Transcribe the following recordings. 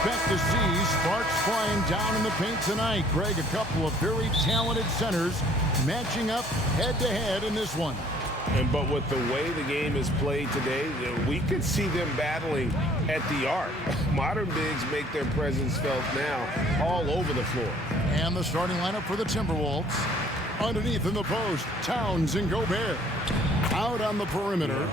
expect to see sparks flying down in the paint tonight. Greg, a couple of very talented centers matching up head-to-head in this one. But with the way the game is played today, we could see them battling at the arc. Modern bigs make their presence felt now all over the floor. And the starting lineup for the Timberwolves. Underneath in the post, Towns and Gobert. Out on the perimeter.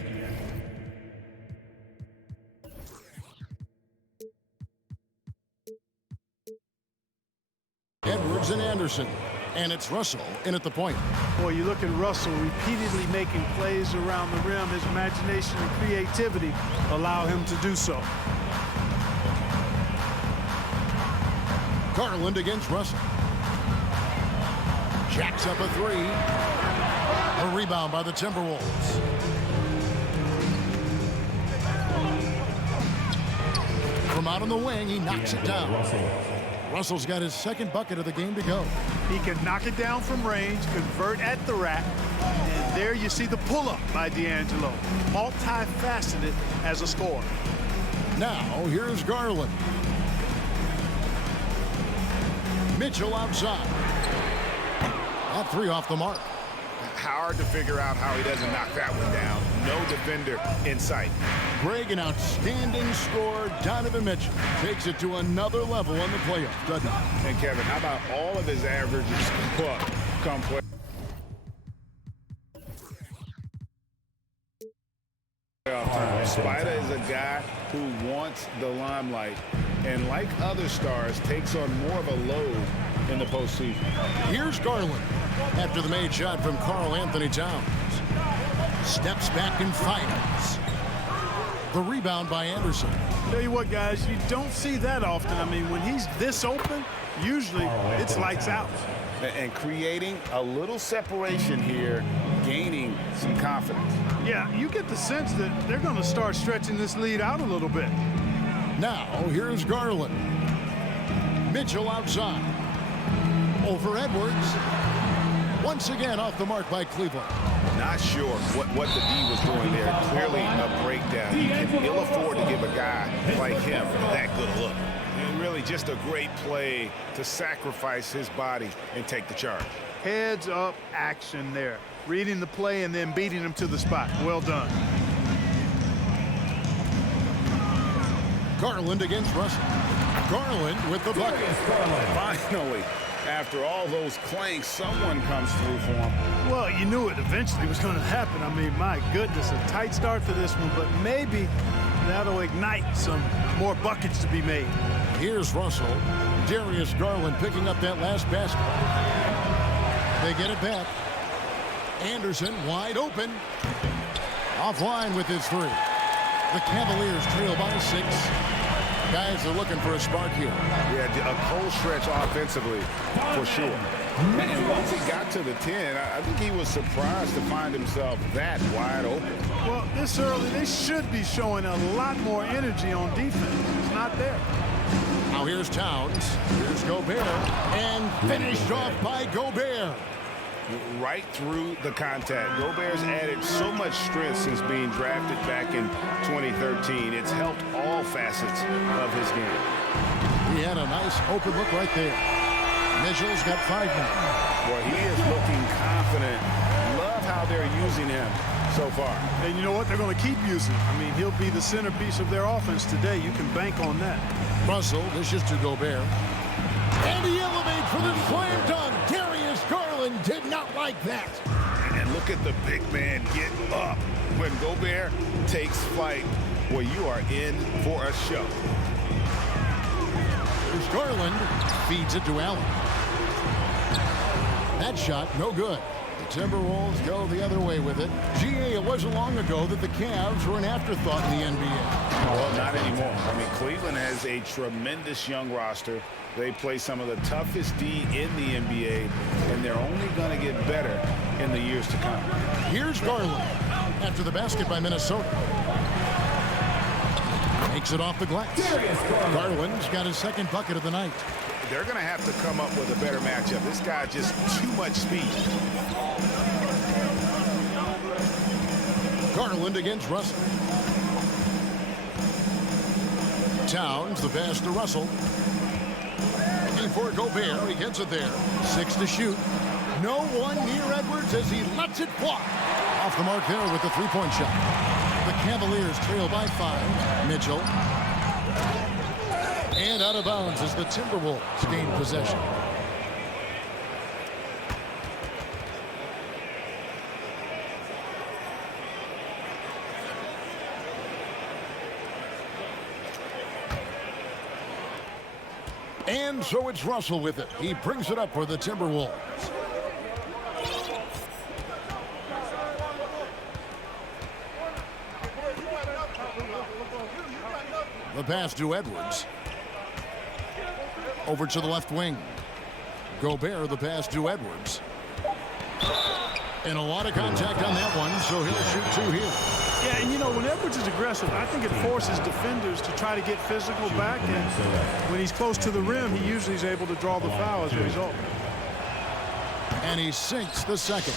Edwards and Anderson. And it's Russell in at the point. Boy, you look at Russell repeatedly making plays around the rim. His imagination and creativity allow him to do so. Garland against Russell. Jacks up a three. A rebound by the Timberwolves. From out on the wing, he knocks it down. Russell's got his second bucket of the game to go. He can knock it down from range, convert at the rack, and there you see the pull-up by D'Angelo. Multifaceted as a scorer. Now, here's Garland. Mitchell outside. That three off the mark. Hard to figure out how he doesn't knock that one down. No defender in sight. Greg, an outstanding scorer. Donovan Mitchell takes it to another level in the playoffs, doesn't he? And Kevin, how about all of his averages come play? Spider is a guy who wants the limelight, and like other stars, takes on more of a load in the postseason. Here's Garland after the made shot from Karl Anthony Towns. Steps back and fires. The rebound by Anderson. Tell you what, guys, you don't see that often. I mean, when he's this open, usually it's lights out. And creating a little separation here, gaining some confidence. Yeah, you get the sense that they're going to start stretching this lead out a little bit. Now, here's Garland. Mitchell outside. Over Edwards. Once again off the mark by Cleveland. Not sure what the D was doing there. Clearly a breakdown. You can ill afford to give a guy like him that good a look. And really just a great play to sacrifice his body and take the charge. Heads up action there. Reading the play and then beating him to the spot. Well done. Garland against Russell. Garland with the bucket. Finally, after all those clanks, someone comes through for him. Well, you knew it eventually was going to happen. I mean, my goodness, a tight start to this one, but maybe that'll ignite some more buckets to be made. Here's Russell. Darius Garland picking up that last basket. They get it back. Anderson wide open. Offline with his three. The Cavaliers trail by 6. Guys are looking for a spark here. Yeah, a cold stretch offensively, for sure. And once he got to the 10, I think he was surprised to find himself that wide open. Well, this early, they should be showing a lot more energy on defense. It's not there. Now here's Towns. Here's Gobert. And finished off by Gobert. Right through the contact. Gobert's added so much strength since being drafted back in 2013. It's helped all facets of his game. He had a nice open look right there. Mitchell's got 5 now. Well, he is looking confident. Love how they're using him so far. And you know what? They're going to keep using him. I mean, he'll be the centerpiece of their offense today. You can bank on that. Russell dishes to Gobert. And he elevates for the slam dunk. Darius Garland did not like that. And look at the big man get up. When Gobert takes flight, well, you are in for a show. There's Garland. Feeds it to Allen. That shot, no good. The Timberwolves go the other way with it. GA, it wasn't long ago that the Cavs were an afterthought in the NBA. Well, not anymore. I mean, Cleveland has a tremendous young roster. They play some of the toughest D in the NBA, and they're only going to get better in the years to come. Here's Garland after the basket by Minnesota. Makes it off the glass. Garland's got his second bucket of the night. They're going to have to come up with a better matchup. This guy just too much speed. Garland against Russell. Towns, the pass to Russell. Looking for Gobert. He gets it there. 6 to shoot. No one near Edwards as he lets it fly. Off the mark there with the three-point shot. The Cavaliers trail by 5. Mitchell. And out of bounds as the Timberwolves gain possession. And so it's Russell with it. He brings it up for the Timberwolves. The pass to Edwards. Over to the left wing. Gobert, the pass to Edwards. And a lot of contact on that one, so he'll shoot 2 here. Yeah, and you know, when Edwards is aggressive, I think it forces defenders to try to get physical back, and when he's close to the rim, he usually is able to draw the foul as a result. And he sinks the second.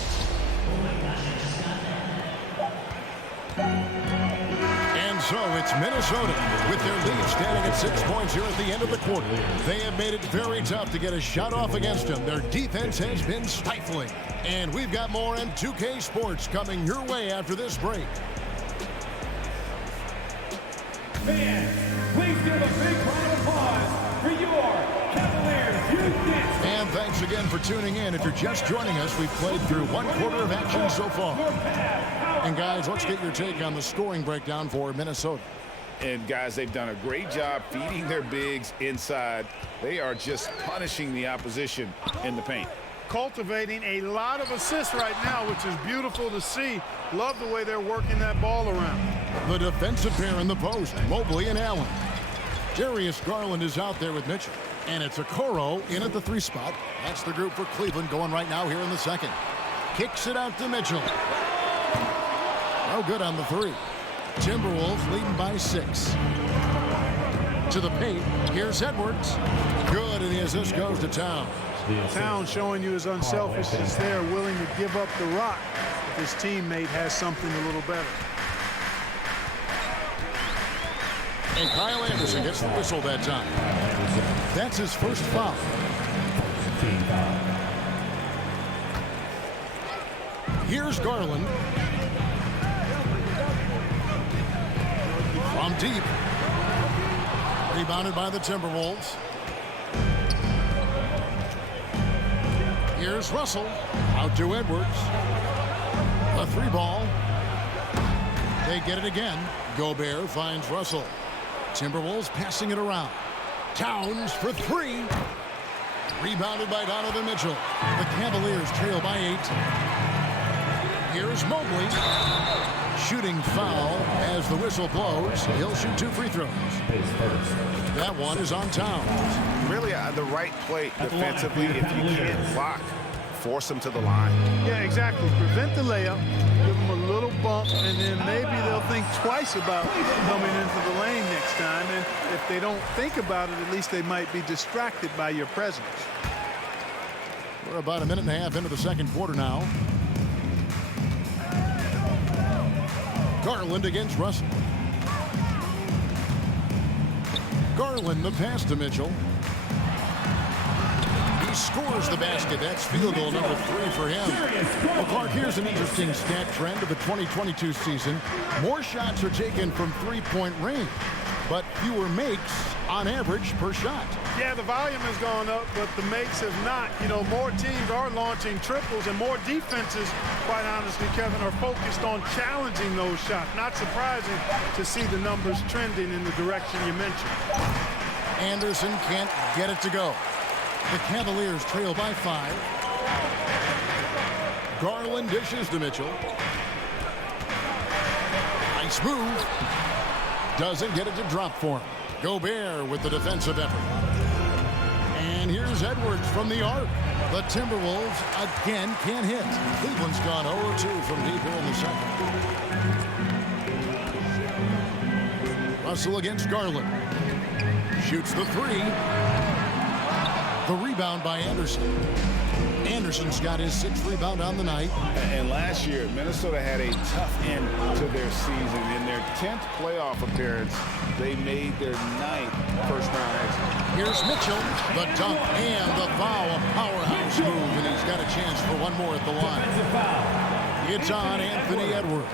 And so it's Minnesota with their lead standing at 6 points here at the end of the quarter. They have made it very tough to get a shot off against them. Their defense has been stifling. And we've got more M2K Sports coming your way after this break. Fans, please give a big round of applause for your Cavaliers youth dance. And thanks again for tuning in. If you're just joining us, we've played through 1 quarter of action so far. And guys, let's get your take on the scoring breakdown for Minnesota. And guys, they've done a great job feeding their bigs inside. They are just punishing the opposition in the paint. Cultivating a lot of assists right now, which is beautiful to see. Love the way they're working that ball around. The defensive pair in the post, Mobley and Allen. Darius Garland is out there with Mitchell. And it's Okoro in at the 3 spot. That's the group for Cleveland going right now here in the second. Kicks it out to Mitchell. No good on the 3. Timberwolves leading by 6. To the paint. Here's Edwards. Good, and the assist goes to Towns. Towns showing you his unselfishness there, willing to give up the rock if his teammate has something a little better. And Kyle Anderson gets the whistle that time. That's his first foul. Here's Garland. From deep. Rebounded by the Timberwolves. Here's Russell. Out to Edwards. A 3 ball. They get it again. Gobert finds Russell. Timberwolves passing it around. Towns for 3. Rebounded by Donovan Mitchell. The Cavaliers trail by 8. Here's Mobley. Shooting foul as the whistle blows. He'll shoot 2 free throws. That one is on Towns. Really the right play defensively. If you can't block, force them to the line. Yeah, exactly. Prevent the layup, give them a little bump, and then maybe they'll think twice about coming into the lane next time. And if they don't think about it, at least they might be distracted by your presence. We're about a minute and a half into the second quarter now. Garland against Russell. Garland, the pass to Mitchell. He scores the basket. That's field goal number 3 for him. Well, Clark, here's an interesting stat trend of the 2022 season. More shots are taken from 3-point range, but fewer makes on average per shot. Yeah, the volume has gone up, but the makes have not. You know, more teams are launching triples, and more defenses, quite honestly, Kevin, are focused on challenging those shots. Not surprising to see the numbers trending in the direction you mentioned. Anderson can't get it to go. The Cavaliers trail by 5. Garland dishes to Mitchell. Nice move. Doesn't get it to drop for him. Gobert with the defensive effort. And here's Edwards from the arc. The Timberwolves again can't hit. Cleveland's gone 0-2 from deep here in the second. Russell against Garland. Shoots the 3. The rebound by Anderson. Anderson's got his 6th rebound on the night. And last year, Minnesota had a tough end to their season. In their 10th playoff appearance, they made their 9th first-round exit. Here's Mitchell, the dunk and the foul, a powerhouse move, and he's got a chance for one more at the line. It's on Anthony Edwards.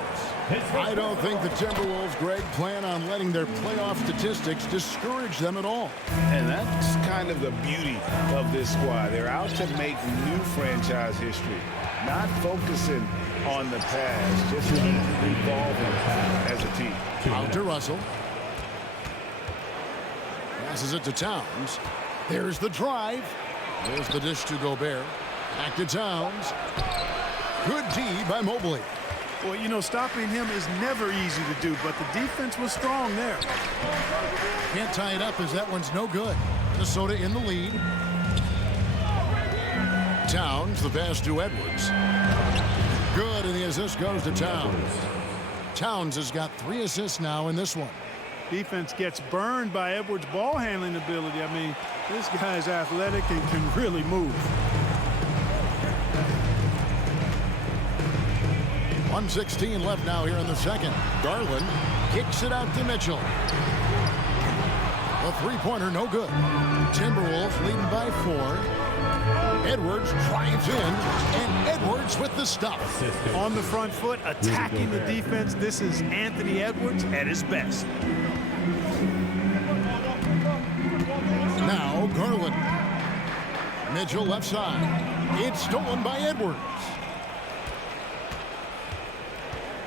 I don't think the Timberwolves, Greg, plan on letting their playoff statistics discourage them at all. And that's kind of the beauty of this squad. They're out to make new franchise history, not focusing on the past, just keep evolving as a team. Out to Russell. Passes it to Towns. There's the drive. There's the dish to Gobert. Back to Towns. Good D by Mobley. Well, you know, stopping him is never easy to do, but the defense was strong there. Can't tie it up as that one's no good. Minnesota in the lead. Towns, the pass to Edwards. Good, and the assist goes to Towns. Towns has got 3 assists now in this one. Defense gets burned by Edwards' ball handling ability. I mean, this guy's athletic and can really move. 1:16 left now here in the second. Garland kicks it out to Mitchell. The three-pointer no good. Timberwolves leading by 4. Edwards drives in, and Edwards with the stop. On the front foot, attacking the defense. This is Anthony Edwards at his best. Now Garland. Mitchell left side. It's stolen by Edwards.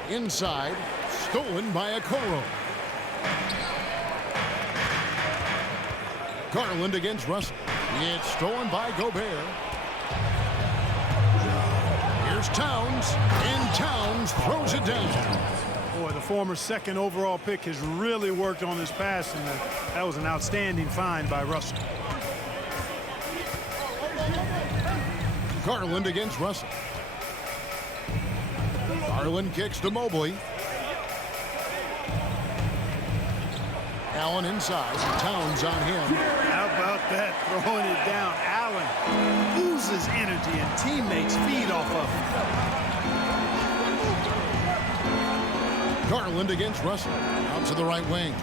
Inside, stolen by Okoro. Garland against Russell. It's stolen by Gobert. Here's Towns, and Towns throws it down. Boy, the former 2nd overall pick has really worked on his pass, and that was an outstanding find by Russell. Garland against Russell. Garland kicks to Mobley. Allen inside. Towns on him. How about that? Throwing it down. Allen loses energy, and teammates feed off of him. Garland against Russell. Out to the right wing.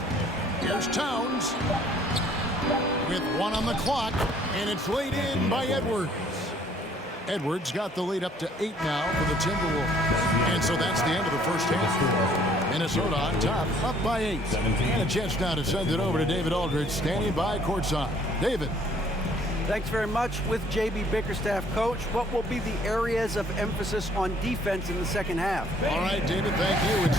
Here's Towns. With 1 on the clock, and it's laid in by Edwards. Edwards got the lead up to 8 now for the Timberwolves. And so that's the end of the first half. Minnesota on top, up by 8. And a chance now to send it over to David Aldridge, standing by courtside. David. Thanks very much. With J.B. Bickerstaff, coach, what will be the areas of emphasis on defense in the second half? All right, David, thank you. It's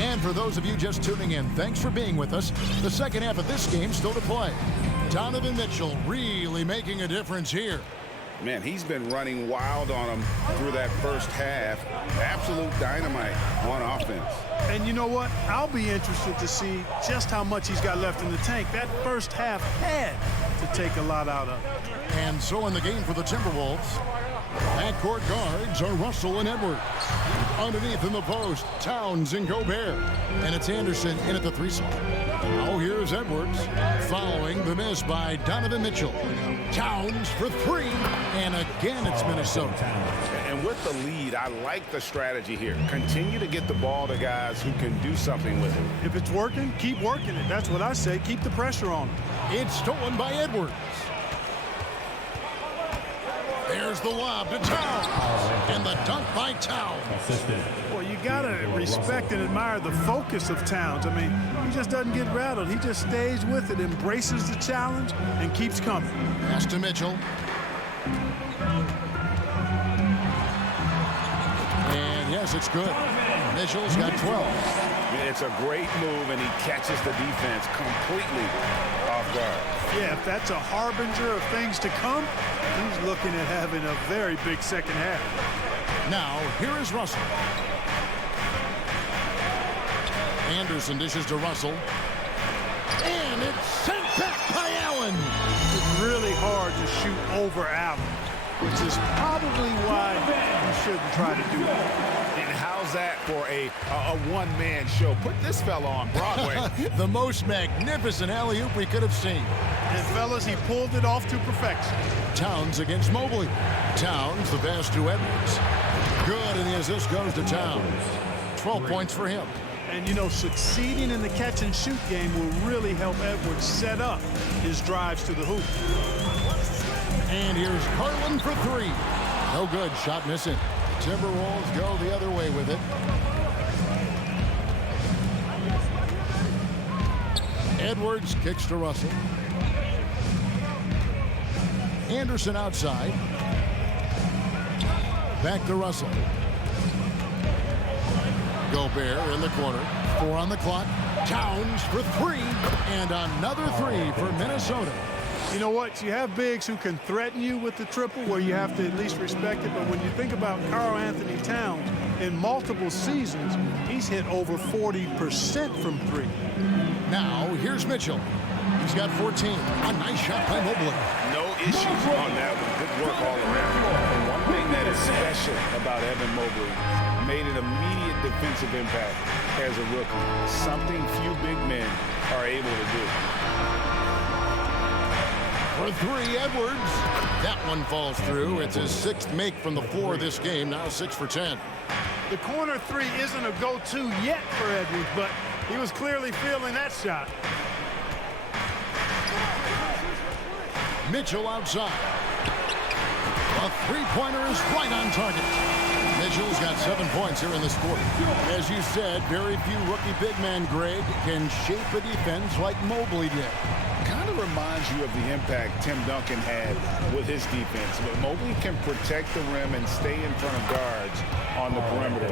And for those of you just tuning in, thanks for being with us. The second half of this game still to play. Donovan Mitchell really making a difference here. Man, he's been running wild on him through that first half. Absolute dynamite on offense. And you know what? I'll be interested to see just how much he's got left in the tank. That first half had to take a lot out of it. And so in the game for the Timberwolves, backcourt guards are Russell and Edwards. Underneath in the post, Towns and Gobert. And it's Anderson in at the 3 spot. Now here's Edwards following the miss by Donovan Mitchell. Towns for 3, and again it's Minnesota. And with the lead, I like the strategy here. Continue to get the ball to guys who can do something with it. If it's working, keep working it. That's what I say. Keep the pressure on him. It's stolen by Edwards. There's the lob to Towns, and the dunk by Towns. Well, you got to respect and admire the focus of Towns. I mean, he just doesn't get rattled. He just stays with it, embraces the challenge, and keeps coming. Pass to Mitchell. And yes, it's good. Mitchell's got 12. It's a great move, and he catches the defense completely off guard. Yeah, if that's a harbinger of things to come, he's looking at having a very big second half. Now, here is Russell. Anderson dishes to Russell. And it's sent back. Garland. It's really hard to shoot over Allen, which is probably why you shouldn't try to do that. And how's that for a one-man show? Put this fella on Broadway. The most magnificent alley-oop we could have seen. And fellas, he pulled it off to perfection. Towns against Mobley. Towns, the pass to Edwards. Good, and the assist goes to Towns. 12 points for him. And, you know, succeeding in the catch-and-shoot game will really help Edwards set up his drives to the hoop. And here's Garland for three. No good. Shot missing. Timberwolves go the other way with it. Edwards kicks to Russell. Anderson outside. Back to Russell. Gobert in the corner. 4 on the clock. Towns for three. And another three for Minnesota. You know what? You have bigs who can threaten you with the triple where you have to at least respect it. But when you think about Karl-Anthony Towns, in multiple seasons, he's hit over 40% from three. Now, here's Mitchell. He's got 14. A nice shot by Mobley. No issues on that one. Good work all around. And one thing that is special about Evan Mobley, made an immediate defensive impact as a rookie. Something few big men are able to do. For three, Edwards. That one falls through. It's his 6th make from the floor this game. Now 6 for 10. The corner three isn't a go-to yet for Edwards, but he was clearly feeling that shot. Mitchell outside. A three-pointer is right on target. Mitchell's got 7 points here in this quarter. As you said, very few rookie big men, Greg, can shape a defense like Mobley did. Kind of reminds you of the impact Tim Duncan had with his defense. But Mobley can protect the rim and stay in front of guards on the perimeter.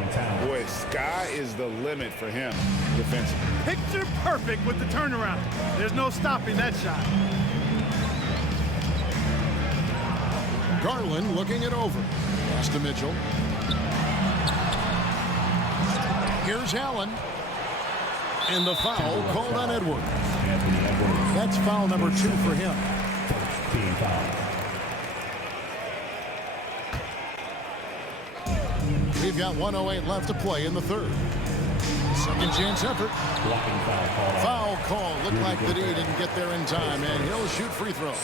Boy, sky is the limit for him defensively. Picture perfect with the turnaround. There's no stopping that shot. Garland looking it over. Pass to Mitchell. Here's Allen. And the foul called on Edwards. That's foul number 2 for him. We've got 1:08 left to play in the third. Second chance effort. Foul call. Looked like that he didn't get there in time, and he'll shoot free throws.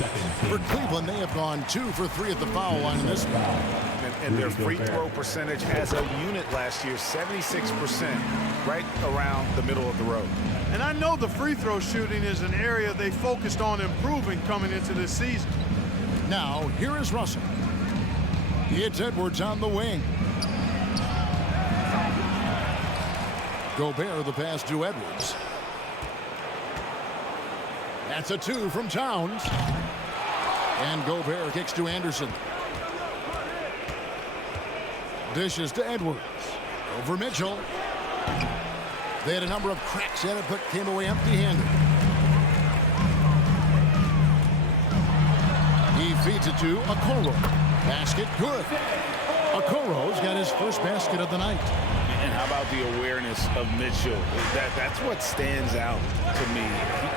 For Cleveland, they have gone 2 for 3 at the foul line in this one. And their free throw percentage as a unit last year, 76%, right around the middle of the road. And I know the free throw shooting is an area they focused on improving coming into this season. Now, here is Russell. It's Edwards on the wing. Gobert the pass to Edwards. That's a 2 from Towns. And Gobert kicks to Anderson. Dishes to Edwards. Over Mitchell. They had a number of cracks in it, but came away empty-handed. He feeds it to Okoro. Basket good. Okoro's got his first basket of the night. And how about the awareness of Mitchell? That's what stands out to me.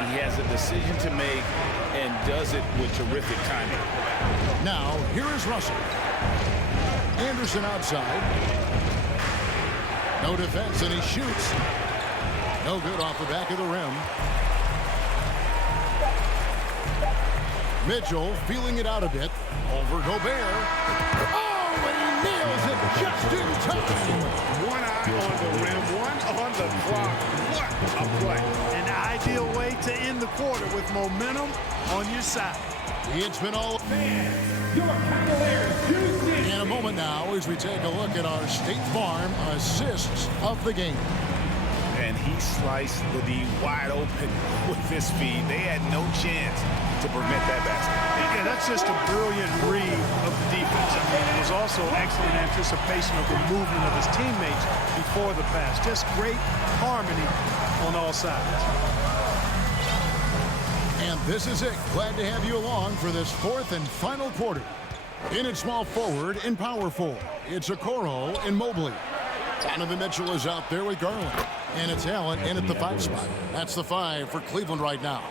He has a decision to make and does it with terrific timing. Now, here is Russell. Anderson outside. No defense, and he shoots. No good off the back of the rim. Mitchell feeling it out a bit. Over Gobert. Oh, and he nails it just in time. One eye on the rim, one on the clock. What a play. An ideal way to end the quarter with momentum on your side. It's been all Your Cavaliers, in a moment now as we take a look at our State Farm assists of the game. And he sliced the D wide open with his feed. They had no chance to prevent that basket. Yeah, that's just a brilliant read of the defense. I mean, it was also excellent anticipation of the movement of his teammates before the pass. Just great harmony on all sides. And this is it. Glad to have you along for this 4th and final quarter. In at small forward in power forward, it's Okoro and Mobley. Donovan Mitchell is out there with Garland. And it's Allen in at the 5 spot. That's the 5 for Cleveland right now.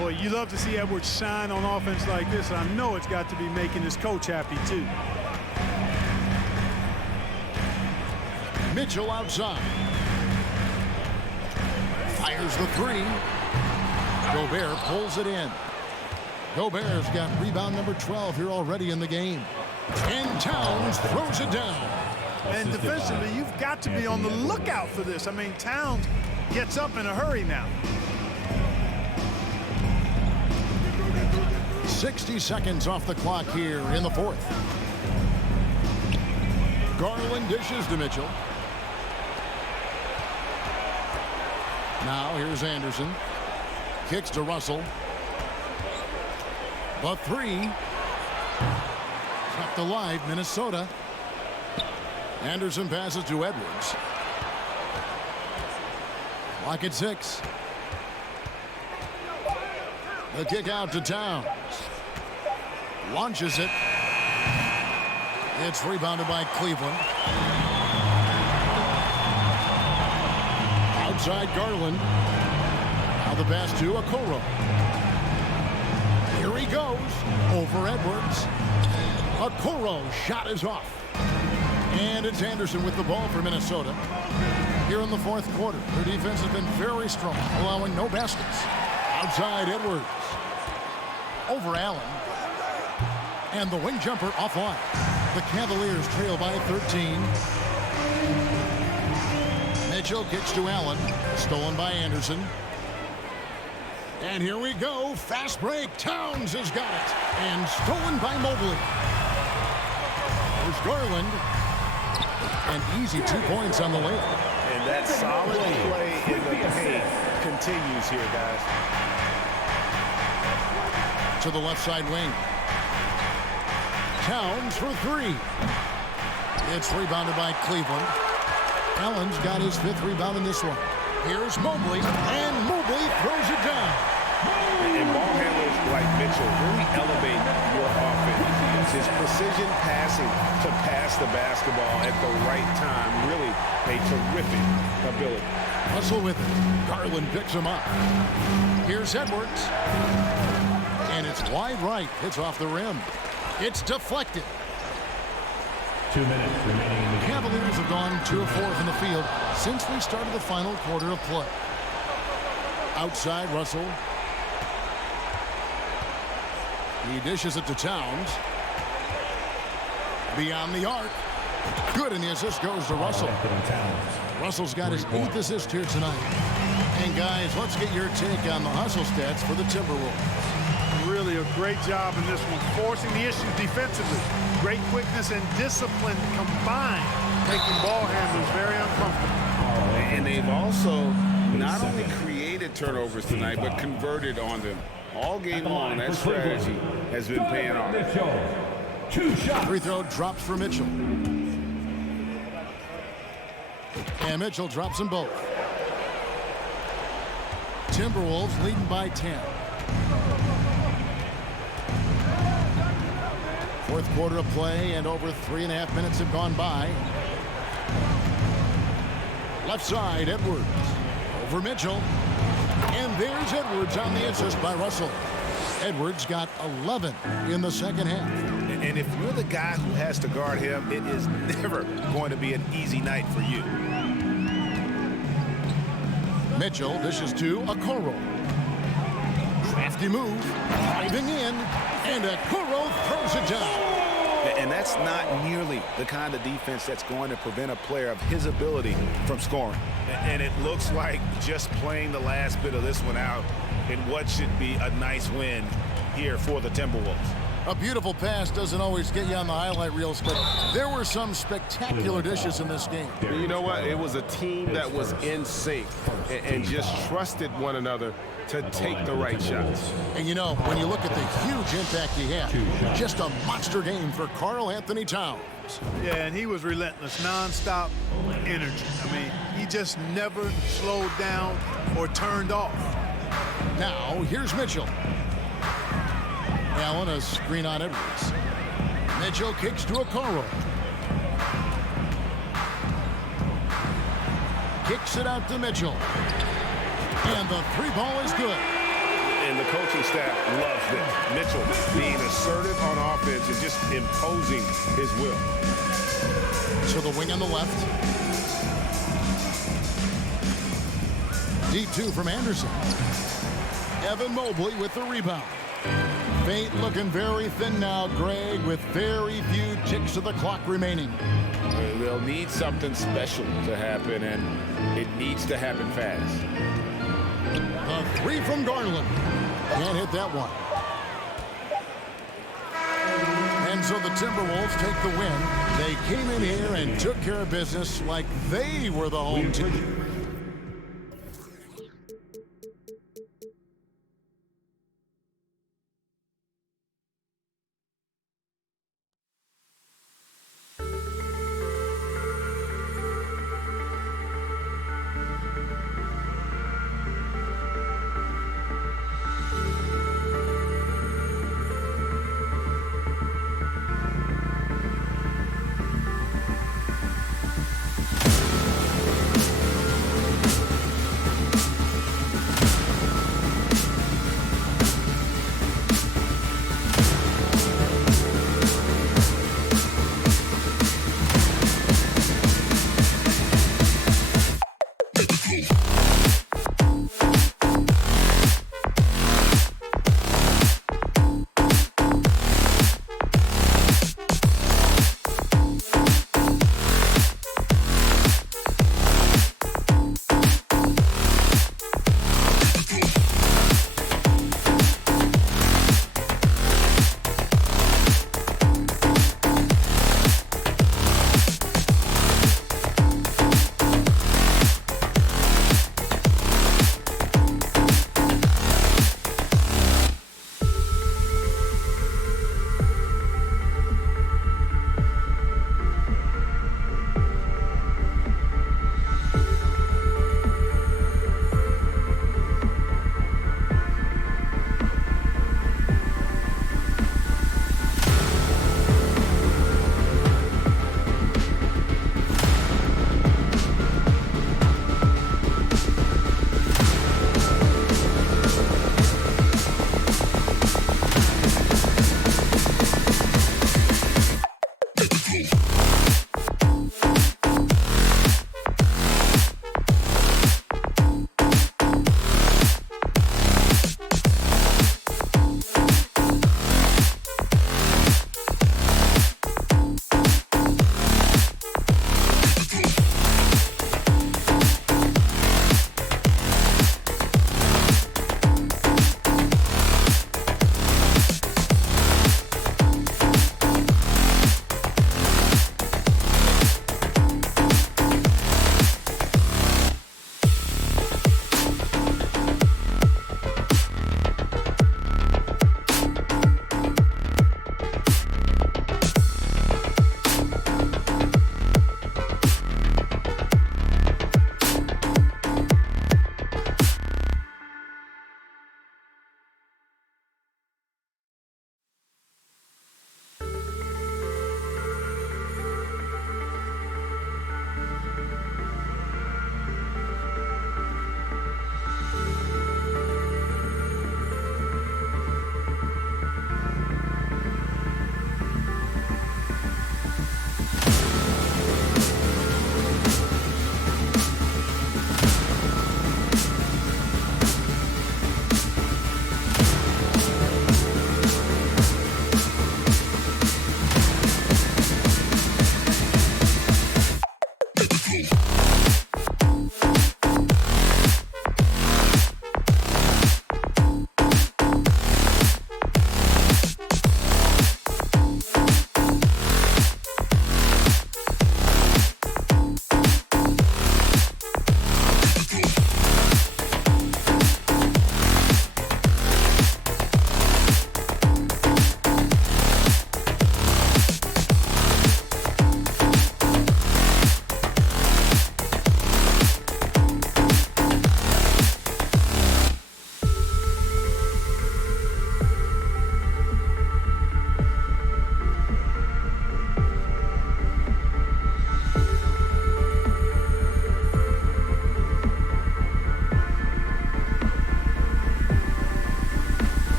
Boy, you love to see Edwards shine on offense like this. I know it's got to be making his coach happy, too. Mitchell outside. Fires the three. Gobert pulls it in. Gobert's got rebound number 12 here already in the game. And Towns throws it down. And defensively, you've got to be on the lookout for this. I mean, Towns gets up in a hurry now. 60 seconds off the clock here in the fourth. Garland dishes to Mitchell. Now here's Anderson. Kicks to Russell. The three. Kept alive, Minnesota. Anderson passes to Edwards. Clock at 6. The kick out to Towns. Launches it. It's rebounded by Cleveland. Outside Garland. Now the pass to Okoro. Here he goes. Over Edwards. Okoro shot is off. And it's Anderson with the ball for Minnesota. Here in the fourth quarter, their defense has been very strong, allowing no baskets. Outside Edwards. Over Allen. And the wing jumper offline. The Cavaliers trail by 13. Mitchell kicks to Allen. Stolen by Anderson. And here we go. Fast break. Towns has got it. And stolen by Mobley. There's Garland. And easy 2 points on the layup. And that solid play in the paint continues here, guys. To the left side wing. Towns for three. It's rebounded by Cleveland. Allen's got his 5th rebound in this one. Here's Mobley, and Mobley throws it down. And ball handlers like Mitchell really elevate your offense. His precision passing to pass the basketball at the right time, really a terrific ability. Russell with it. Garland picks him up. Here's Edwards. And it's wide right. It's off the rim. It's deflected. 2 minutes remaining in the game. Cavaliers have gone 2 of 4 from the field since we started the final quarter of play. Outside Russell. He dishes it to Towns. Beyond the arc. Good, and the assist goes to Russell. Russell's got his 8th assist here tonight. And guys, let's get your take on the hustle stats for the Timberwolves. Really a great job in this one, forcing the issue defensively. Great quickness and discipline combined, making ball handlers very uncomfortable. And they've also not only created turnovers tonight, but converted on them. All game long, that strategy has been paying off. Free throw drops for Mitchell. And Mitchell drops them both. Timberwolves leading by 10. Fourth quarter of play, and over 3.5 minutes have gone by. Left side, Edwards. Over Mitchell. And there's Edwards on the assist by Russell. Edwards got 11 in the second half. And if you're the guy who has to guard him, it is never going to be an easy night for you. Mitchell dishes to Okoro. Crafty move, driving in, and Okoro throws it down. And that's not nearly the kind of defense that's going to prevent a player of his ability from scoring. And it looks like just playing the last bit of this one out in what should be a nice win here for the Timberwolves. A beautiful pass doesn't always get you on the highlight reels, but there were some spectacular dishes in this game. You know what? It was a team that was in sync and just trusted one another to take the right shots. And you know, when you look at the huge impact he had, just a monster game for Karl Anthony Towns. Yeah, and he was relentless, nonstop energy. I mean, he just never slowed down or turned off. Now, here's Mitchell. Allen, a screen on Edwards. Mitchell kicks to Okoro. Kicks it out to Mitchell. And the 3 ball is good. And the coaching staff loves this. Mitchell being assertive on offense and just imposing his will. To the wing on the left. D2 from Anderson. Evan Mobley with the rebound. Fate looking very thin now, Greg, with very few ticks of the clock remaining. They'll need something special to happen, and it needs to happen fast. The three from Garland. Can't hit that one. And so the Timberwolves take the win. They came in here and took care of business like they were the home team.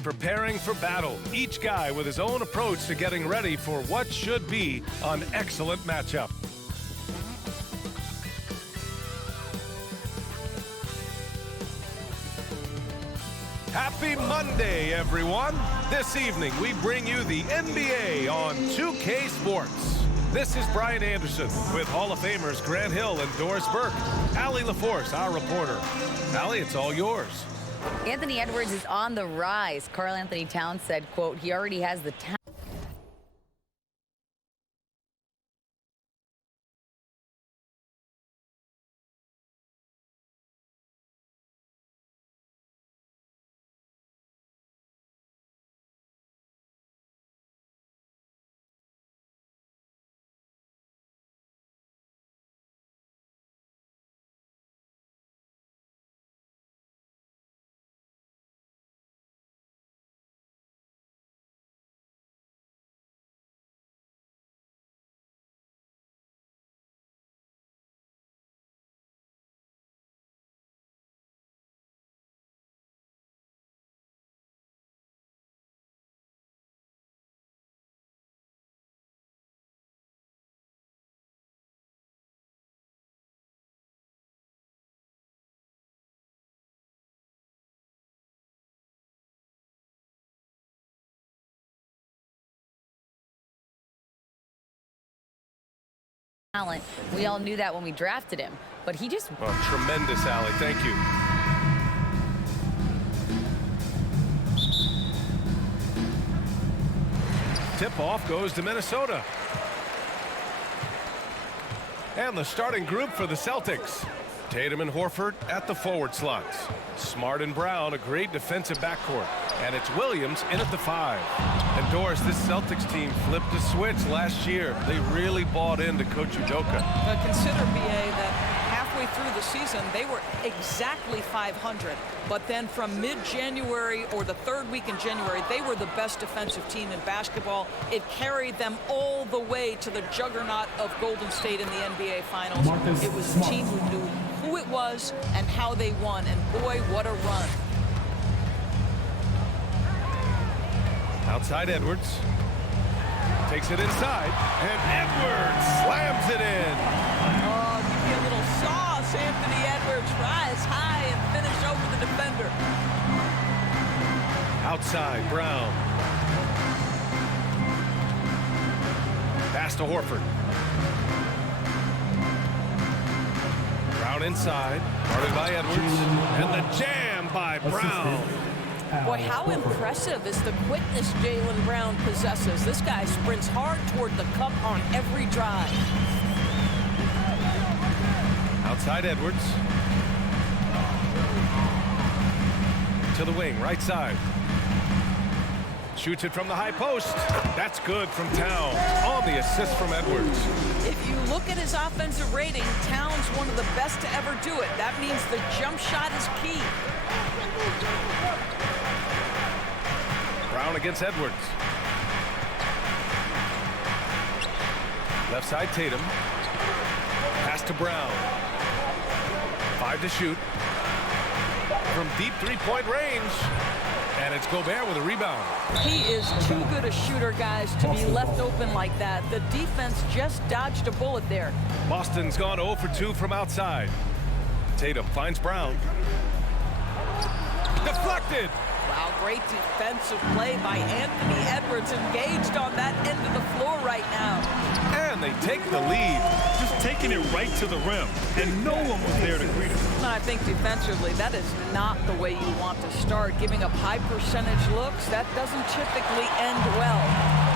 and preparing for battle. Each guy with his own approach to getting ready for what should be an excellent matchup. Happy Monday, everyone. This evening, we bring you the NBA on 2K Sports. This is Brian Anderson with Hall of Famers Grant Hill and Doris Burke. Allie LaForce, our reporter. Allie, it's all yours. Anthony Edwards is on the rise. Karl Anthony Towns said, quote, he already has the talent. Talent. We all knew that when we drafted him, but he just... Well, tremendous, Allie. Thank you. Tip-off goes to Minnesota. And the starting group for the Celtics. Tatum and Horford at the forward slots. Smart and Brown, a great defensive backcourt. And it's Williams in at the 5. And Doris, this Celtics team flipped a switch last year. They really bought into Coach Udoka. Consider, BA, that halfway through the season, they were exactly 500. But then from mid-January or the third week in January, they were the best defensive team in basketball. It carried them all the way to the juggernaut of Golden State in the NBA Finals. It was a team who knew who it was and how they won. And boy, what a run. Outside Edwards. Takes it inside. And Edwards slams it in. Oh, give me a little sauce, Anthony Edwards. Rise high and finish over the defender. Outside, Brown. Pass to Horford. Brown inside. Guarded by Edwards. And the jam by Brown. Boy, how impressive is the quickness Jaylen Brown possesses. This guy sprints hard toward the cup on every drive. Outside Edwards. To the wing, right side. Shoots it from the high post. That's good from Towns on the assist from Edwards. If you look at his offensive rating, Towns one of the best to ever do it. That means the jump shot is key. Brown against Edwards. Left side Tatum. Pass to Brown. 5 to shoot. From deep three-point range. And it's Gobert with a rebound. He is too good a shooter, guys, to be left open like that. The defense just dodged a bullet there. Boston's gone 0 for 2 from outside. Tatum finds Brown. Deflected. Wow, great defensive play by Anthony Edwards, engaged on that end of the floor right now. And they take the lead. Just taking it right to the rim, and no one was there to greet him. I think defensively, that is not the way you want to start. Giving up high percentage looks, that doesn't typically end well.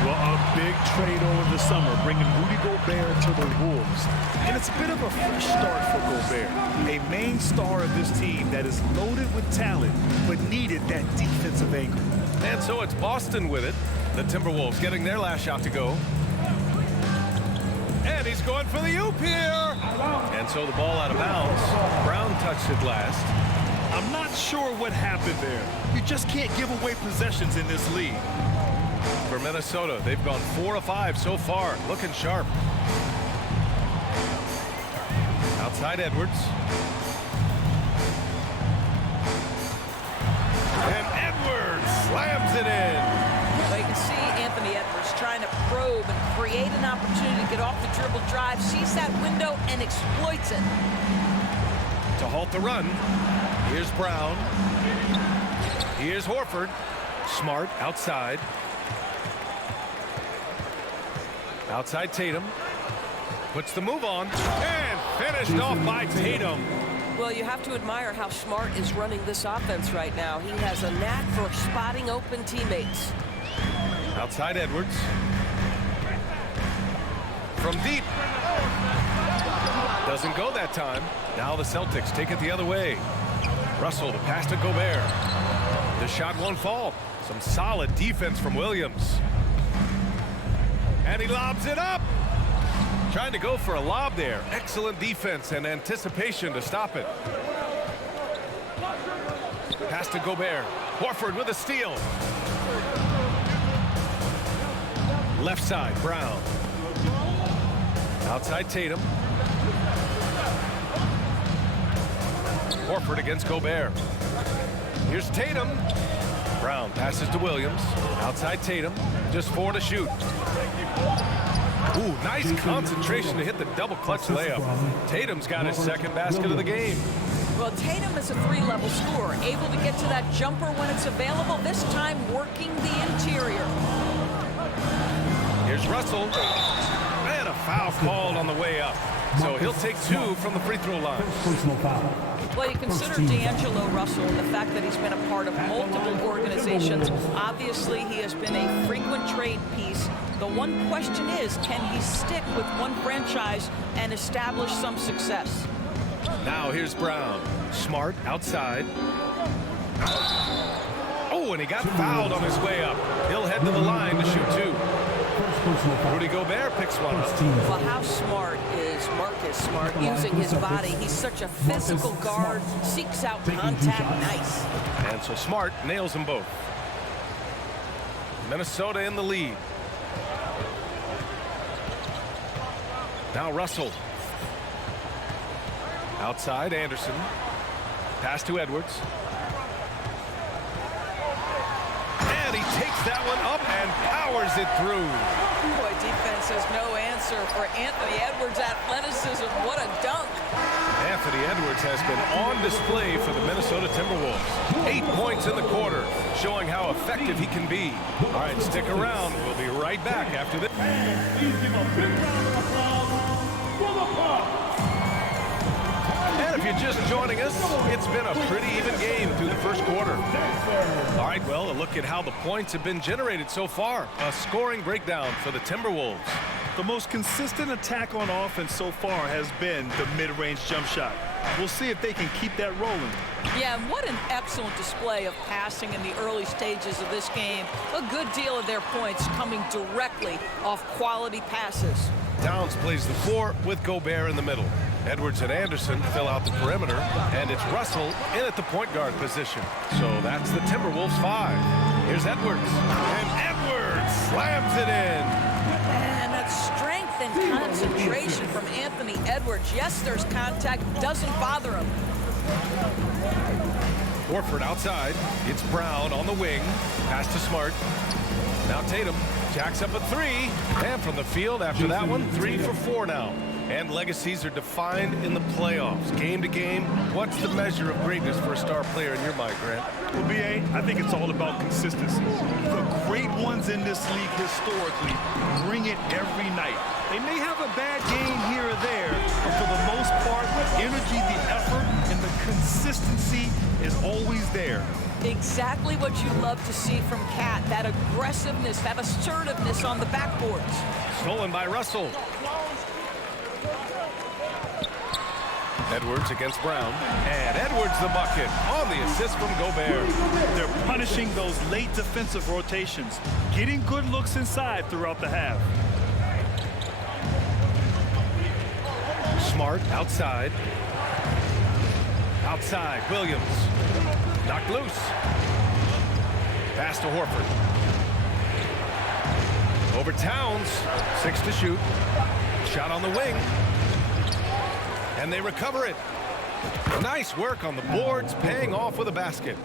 Well, a big trade over the summer, bringing Rudy Gobert to the Wolves. And it's a bit of a fresh start for Gobert, a main star of this team that is loaded with talent, but needed that defensive angle. And so it's Boston with it. The Timberwolves getting their last shot to go. And he's going for the oop here. And so the ball out of bounds. Brown touched it last. I'm not sure what happened there. You just can't give away possessions in this league. For Minnesota, they've gone 4 of 5 so far. Looking sharp. Outside Edwards. And Edwards slams dribble drive, sees that window, and exploits it. To halt the run, here's Brown. Here's Horford. Smart outside. Outside Tatum. Puts the move on. And finished off by Tatum. Well, you have to admire how Smart is running this offense right now. He has a knack for spotting open teammates. Outside Edwards. From deep. Doesn't go that time. Now the Celtics take it the other way. Russell to pass to Gobert. The shot won't fall. Some solid defense from Williams. And he lobs it up. Trying to go for a lob there. Excellent defense and anticipation to stop it. Pass to Gobert. Horford with a steal. Left side, Brown. Outside Tatum. Horford against Gobert. Here's Tatum. Brown passes to Williams. Outside Tatum. Just 4 to shoot. Ooh, nice concentration to hit the double clutch layup. Tatum's got his second basket of the game. Well, Tatum is a 3-level scorer, able to get to that jumper when it's available, this time working the interior. Here's Russell. And a foul called on the way up. So he'll take 2 from the free throw line. Well, you consider D'Angelo Russell and the fact that he's been a part of multiple organizations. Obviously, he has been a frequent trade piece. The one question is, can he stick with one franchise and establish some success? Now here's Brown. Smart outside. Oh, and he got fouled on his way up. He'll head to the line to shoot 2. Rudy Gobert picks one up. Well, how smart is Marcus Smart using his body? He's such a physical guard, seeks out contact, nice. And so Smart nails them both. Minnesota in the lead. Now Russell. Outside Anderson. Pass to Edwards. And he takes that one up and powers it through. Boy, defense has no answer for Anthony Edwards' athleticism. What a dunk. Anthony Edwards has been on display for the Minnesota Timberwolves. 8 points in the quarter, showing how effective he can be. All right, stick around. We'll be right back after this. Please give a big round of applause for the Bucks. And if you're just joining us, it's been a pretty even game through the first quarter. All right, well, a look at how the points have been generated so far. A scoring breakdown for the Timberwolves. The most consistent attack on offense so far has been the mid-range jump shot. We'll see if they can keep that rolling. Yeah, and what an excellent display of passing in the early stages of this game. A good deal of their points coming directly off quality passes. Towns plays the 4 with Gobert in the middle. Edwards and Anderson fill out the perimeter, and it's Russell in at the point guard position. So that's the Timberwolves 5. Here's Edwards, and Edwards slams it in. And that strength and concentration from Anthony Edwards. Yes, there's contact, doesn't bother him. Horford outside. It's Brown on the wing. Pass to Smart. Now Tatum jacks up a 3. And from the field after that one, 3 for 4 now. And legacies are defined in the playoffs. Game to game, what's the measure of greatness for a star player in your mind, Grant? Well, B.A., I think it's all about consistency. The great ones in this league historically bring it every night. They may have a bad game here or there, but for the most part, the energy, the effort, and the consistency is always there. Exactly what you love to see from Cat. That aggressiveness, that assertiveness on the backboards. Stolen by Russell. Edwards against Brown. And Edwards the bucket on the assist from Gobert. They're punishing those late defensive rotations, getting good looks inside throughout the half. Smart outside. Outside, Williams. Knocked loose. Pass to Horford. Over Towns. 6 to shoot. Shot on the wing. And they recover it. Nice work on the boards, paying off with a basket.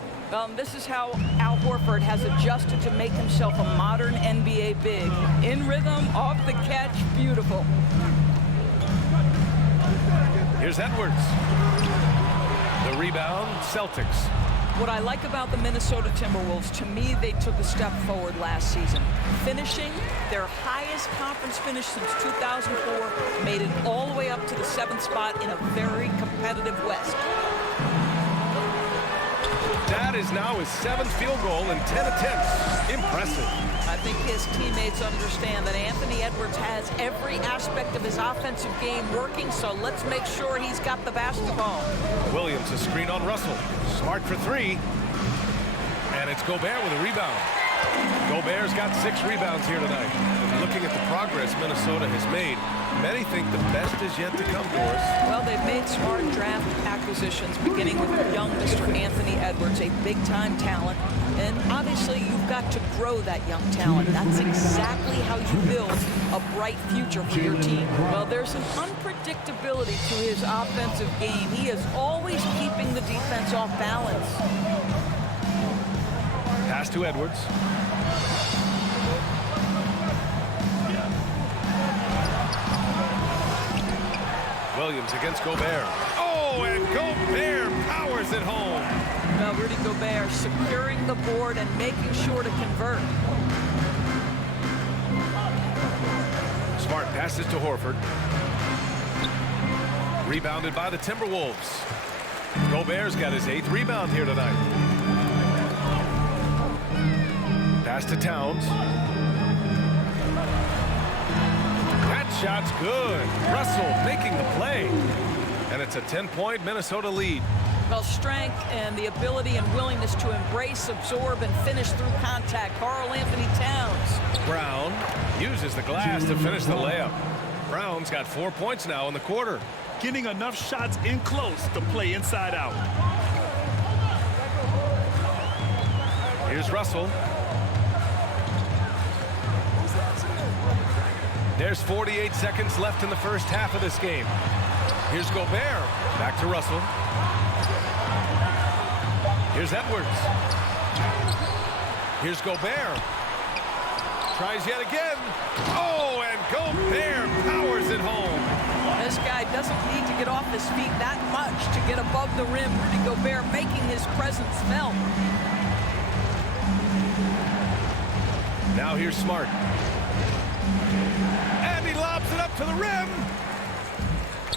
This is how Al Horford has adjusted to make himself a modern NBA big. In rhythm, off the catch, beautiful. Here's Edwards. The rebound, Celtics. What I like about the Minnesota Timberwolves, to me, they took a step forward last season. Finishing their highest conference finish since 2004, made it all the way up to the 7th spot in a very competitive West. That is now his 7th field goal in 10 attempts. Impressive. I think his teammates understand that Anthony Edwards has every aspect of his offensive game working, so let's make sure he's got the basketball. Williams, a screen on Russell. Smart for 3. And it's Gobert with a rebound. Gobert's got 6 rebounds here tonight. And looking at the progress Minnesota has made, many think the best is yet to come, Doris. Well, they've made smart draft acquisitions, beginning with young Mr. Anthony Edwards, a big-time talent. And obviously, you've got to grow that young talent. That's exactly how you build a bright future for your team. Well, there's an unpredictability to his offensive game. He is always keeping the defense off balance. Pass to Edwards. Williams against Gobert. Oh, and Gobert powers it home. Well, Rudy Gobert securing the board and making sure to convert. Smart passes to Horford. Rebounded by the Timberwolves. Gobert's got his 8th rebound here tonight. Pass to Towns. That shot's good. Russell making the play. And it's a 10-point Minnesota lead. Well, strength and the ability and willingness to embrace, absorb, and finish through contact. Karl-Anthony Towns. Brown uses the glass to finish the layup. Brown's got 4 points now in the quarter. Getting enough shots in close to play inside out. Here's Russell. There's 48 seconds left in the first half of this game. Here's Gobert. Back to Russell. Here's Edwards. Here's Gobert. Tries yet again. Oh, and Gobert powers it home. This guy doesn't need to get off his feet that much to get above the rim. Rudy Gobert making his presence felt. Now here's Smart. And he lobs it up to the rim.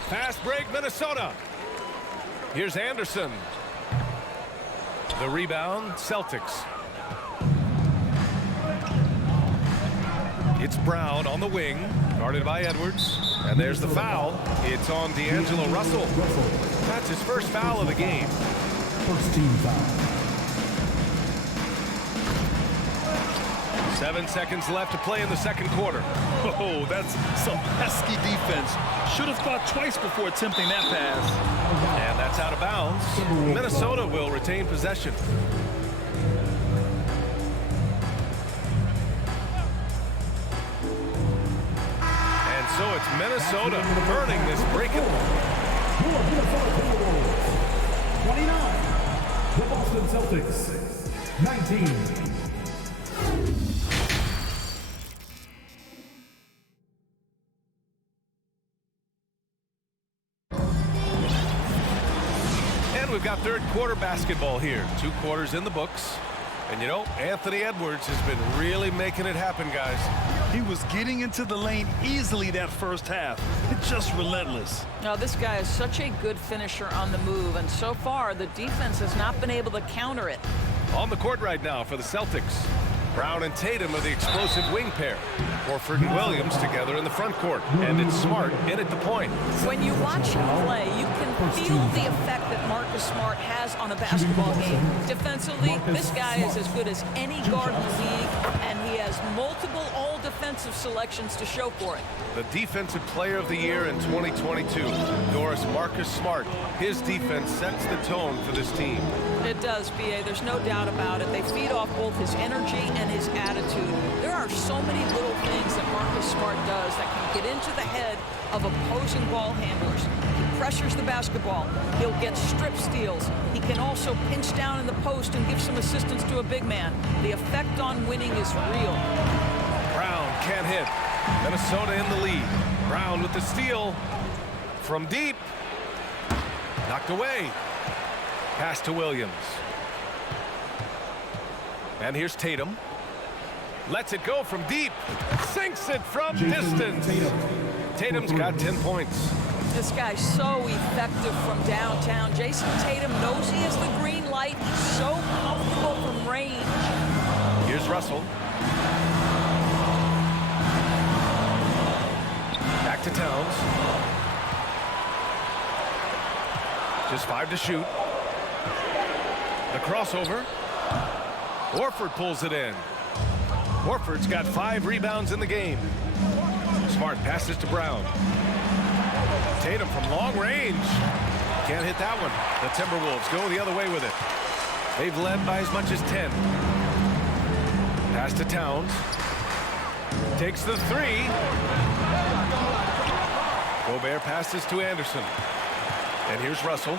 Fast break, Minnesota. Here's Anderson. The rebound, Celtics. It's Brown on the wing, guarded by Edwards. And there's the foul. It's on D'Angelo Russell. That's his first foul of the game. First team foul. 7 seconds left to play in the second quarter. Oh, that's some pesky defense. Should have thought twice before attempting that pass. And that's out of bounds. Minnesota will retain possession. And so it's Minnesota earning this break-in. 29. The Boston Celtics. 19. We've got third quarter basketball here. 2 quarters in the books. And you know, Anthony Edwards has been really making it happen, guys. He was getting into the lane easily that first half. It's just relentless. Now, this guy is such a good finisher on the move, and so far the defense has not been able to counter it. On the court right now for the Celtics. Brown and Tatum are the explosive wing pair. Horford and Williams together in the front court. And it's Smart in at the point. When you watch him play, you can feel the effect that Marcus Smart has on a basketball game. Defensively, this guy is as good as any guard in the league, and he has multiple all-defensive selections to show for it. The Defensive Player of the Year in 2022, Doris, Marcus Smart. His defense sets the tone for this team. It does, B.A. There's no doubt about it. They feed off both his energy and his attitude. There are so many little things that Marcus Smart does that can get into the head of opposing ball handlers. He pressures the basketball. He'll get strip steals. He can also pinch down in the post and give some assistance to a big man. The effect on winning is real. Brown can't hit. Minnesota in the lead. Brown with the steal from deep. Knocked away. Pass to Williams. And here's Tatum. Lets it go from deep. Sinks it from distance. Tatum's got 10 points. This guy's so effective from downtown. Jason Tatum knows he has the green light. He's so comfortable from range. Here's Russell. Back to Towns. Just 5 to shoot. The crossover. Horford pulls it in. Horford's got 5 rebounds in the game. Smart passes to Brown. Tatum from long range. Can't hit that one. The Timberwolves go the other way with it. They've led by as much as 10. Pass to Towns. Takes the 3. Gobert passes to Anderson. And here's Russell.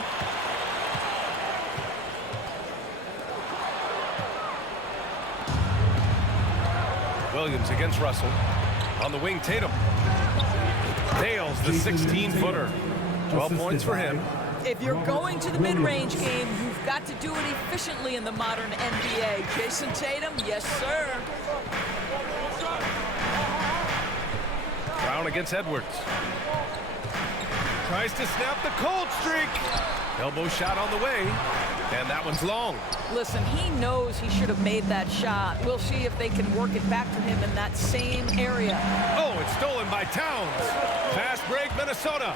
Williams against Russell. On the wing, Tatum. Nails the 16-footer. 12 points for him. If you're going to the mid-range game, you've got to do it efficiently in the modern NBA. Jason Tatum, yes, sir. Brown against Edwards. Tries to snap the cold streak. Elbow shot on the way, and that one's long. Listen, he knows he should have made that shot. We'll see if they can work it back to him in that same area. Oh, it's stolen by Towns. Fast break, Minnesota.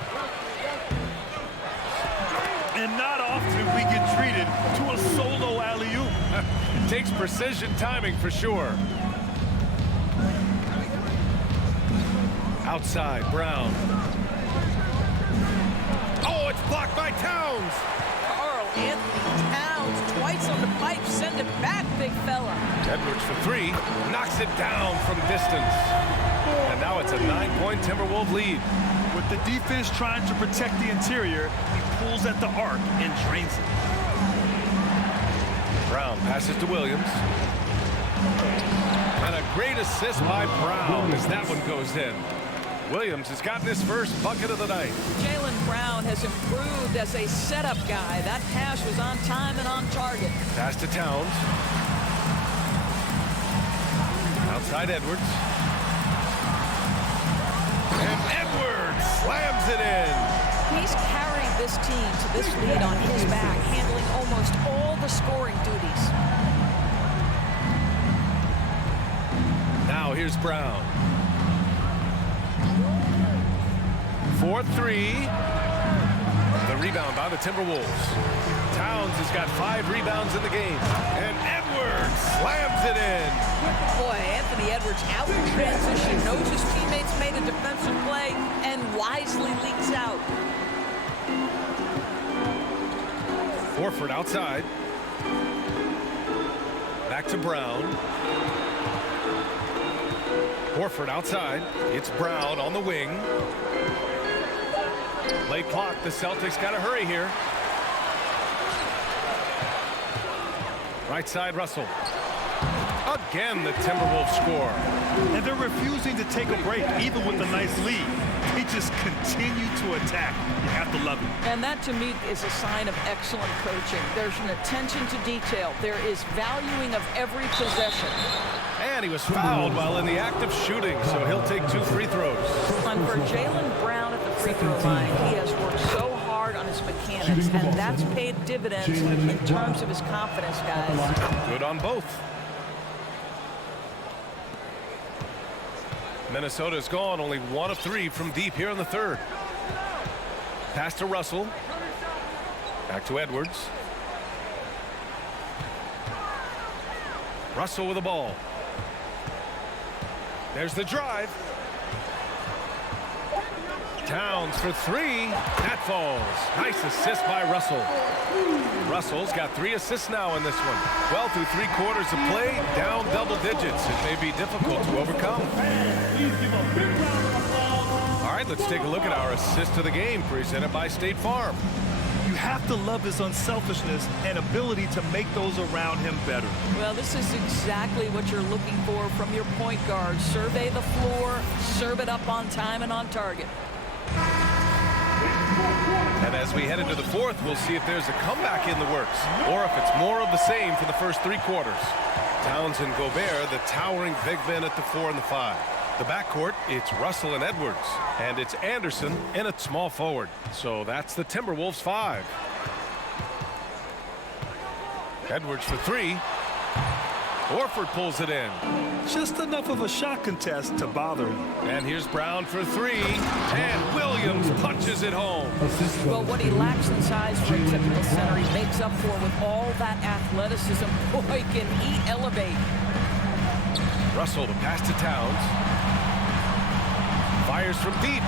And not often we get treated to a solo alley-oop. Takes precision timing for sure. Outside, Brown. Oh, it's blocked by Towns. Carl Anthony Towns twice on the pipe. Send it back, big fella. Edwards for 3. Knocks it down from distance. And now it's a 9-point Timberwolves lead. With the defense trying to protect the interior, he pulls at the arc and drains it. Brown passes to Williams. And a great assist by Brown as that one goes in. Williams has gotten his first bucket of the night. Jaylen Brown has improved as a setup guy. That pass was on time and on target. Pass to Towns. Outside Edwards. And Edwards slams it in. He's carried this team to this lead on his back, handling almost all the scoring duties. Now here's Brown. 4-3. The rebound by the Timberwolves. Towns has got 5 rebounds in the game. And Edwards slams it in. Boy, Anthony Edwards out in transition, knows his teammates made a defensive play, and wisely leaks out. Horford outside. Back to Brown. Horford outside. It's Brown on the wing. Late clock. The Celtics got to hurry here. Right side, Russell. Again, the Timberwolves score. And they're refusing to take a break, even with a nice lead. They just continue to attack. You have to love it. And that, to me, is a sign of excellent coaching. There's an attention to detail. There is valuing of every possession. And he was fouled while in the act of shooting, so he'll take 2 free throws. And for Jaylen Brown at the free throw line, he has worked so hard on his mechanics, and that's paid dividends in terms of his confidence, guys. Good on both. Minnesota's gone only 1 of 3 from deep here in the third. Pass to Russell. Back to Edwards. Russell with the ball. There's the drive. Towns for 3. That falls. Nice assist by Russell. Russell's got 3 assists now in this one. Well through 3 quarters of play, down double digits. It may be difficult to overcome. Please give a big round of applause. All right, let's take a look at our assist of the game presented by State Farm. You have to love his unselfishness and ability to make those around him better. Well, this is exactly what you're looking for from your point guard. Survey the floor, serve it up on time and on target. And as we head into the fourth, we'll see if there's a comeback in the works or if it's more of the same for the first 3 quarters. Towns and Gobert, the towering big men at the 4 and the 5. The backcourt, it's Russell and Edwards. And it's Anderson in at small forward. So that's the Timberwolves 5. Edwards for 3. Horford pulls it in. Just enough of a shot contest to bother him. And here's Brown for 3. And Williams punches it home. Well, what he lacks in size for a typical center, he makes up for with all that athleticism. Boy, can he elevate. Russell to pass to Towns. Fires from deep.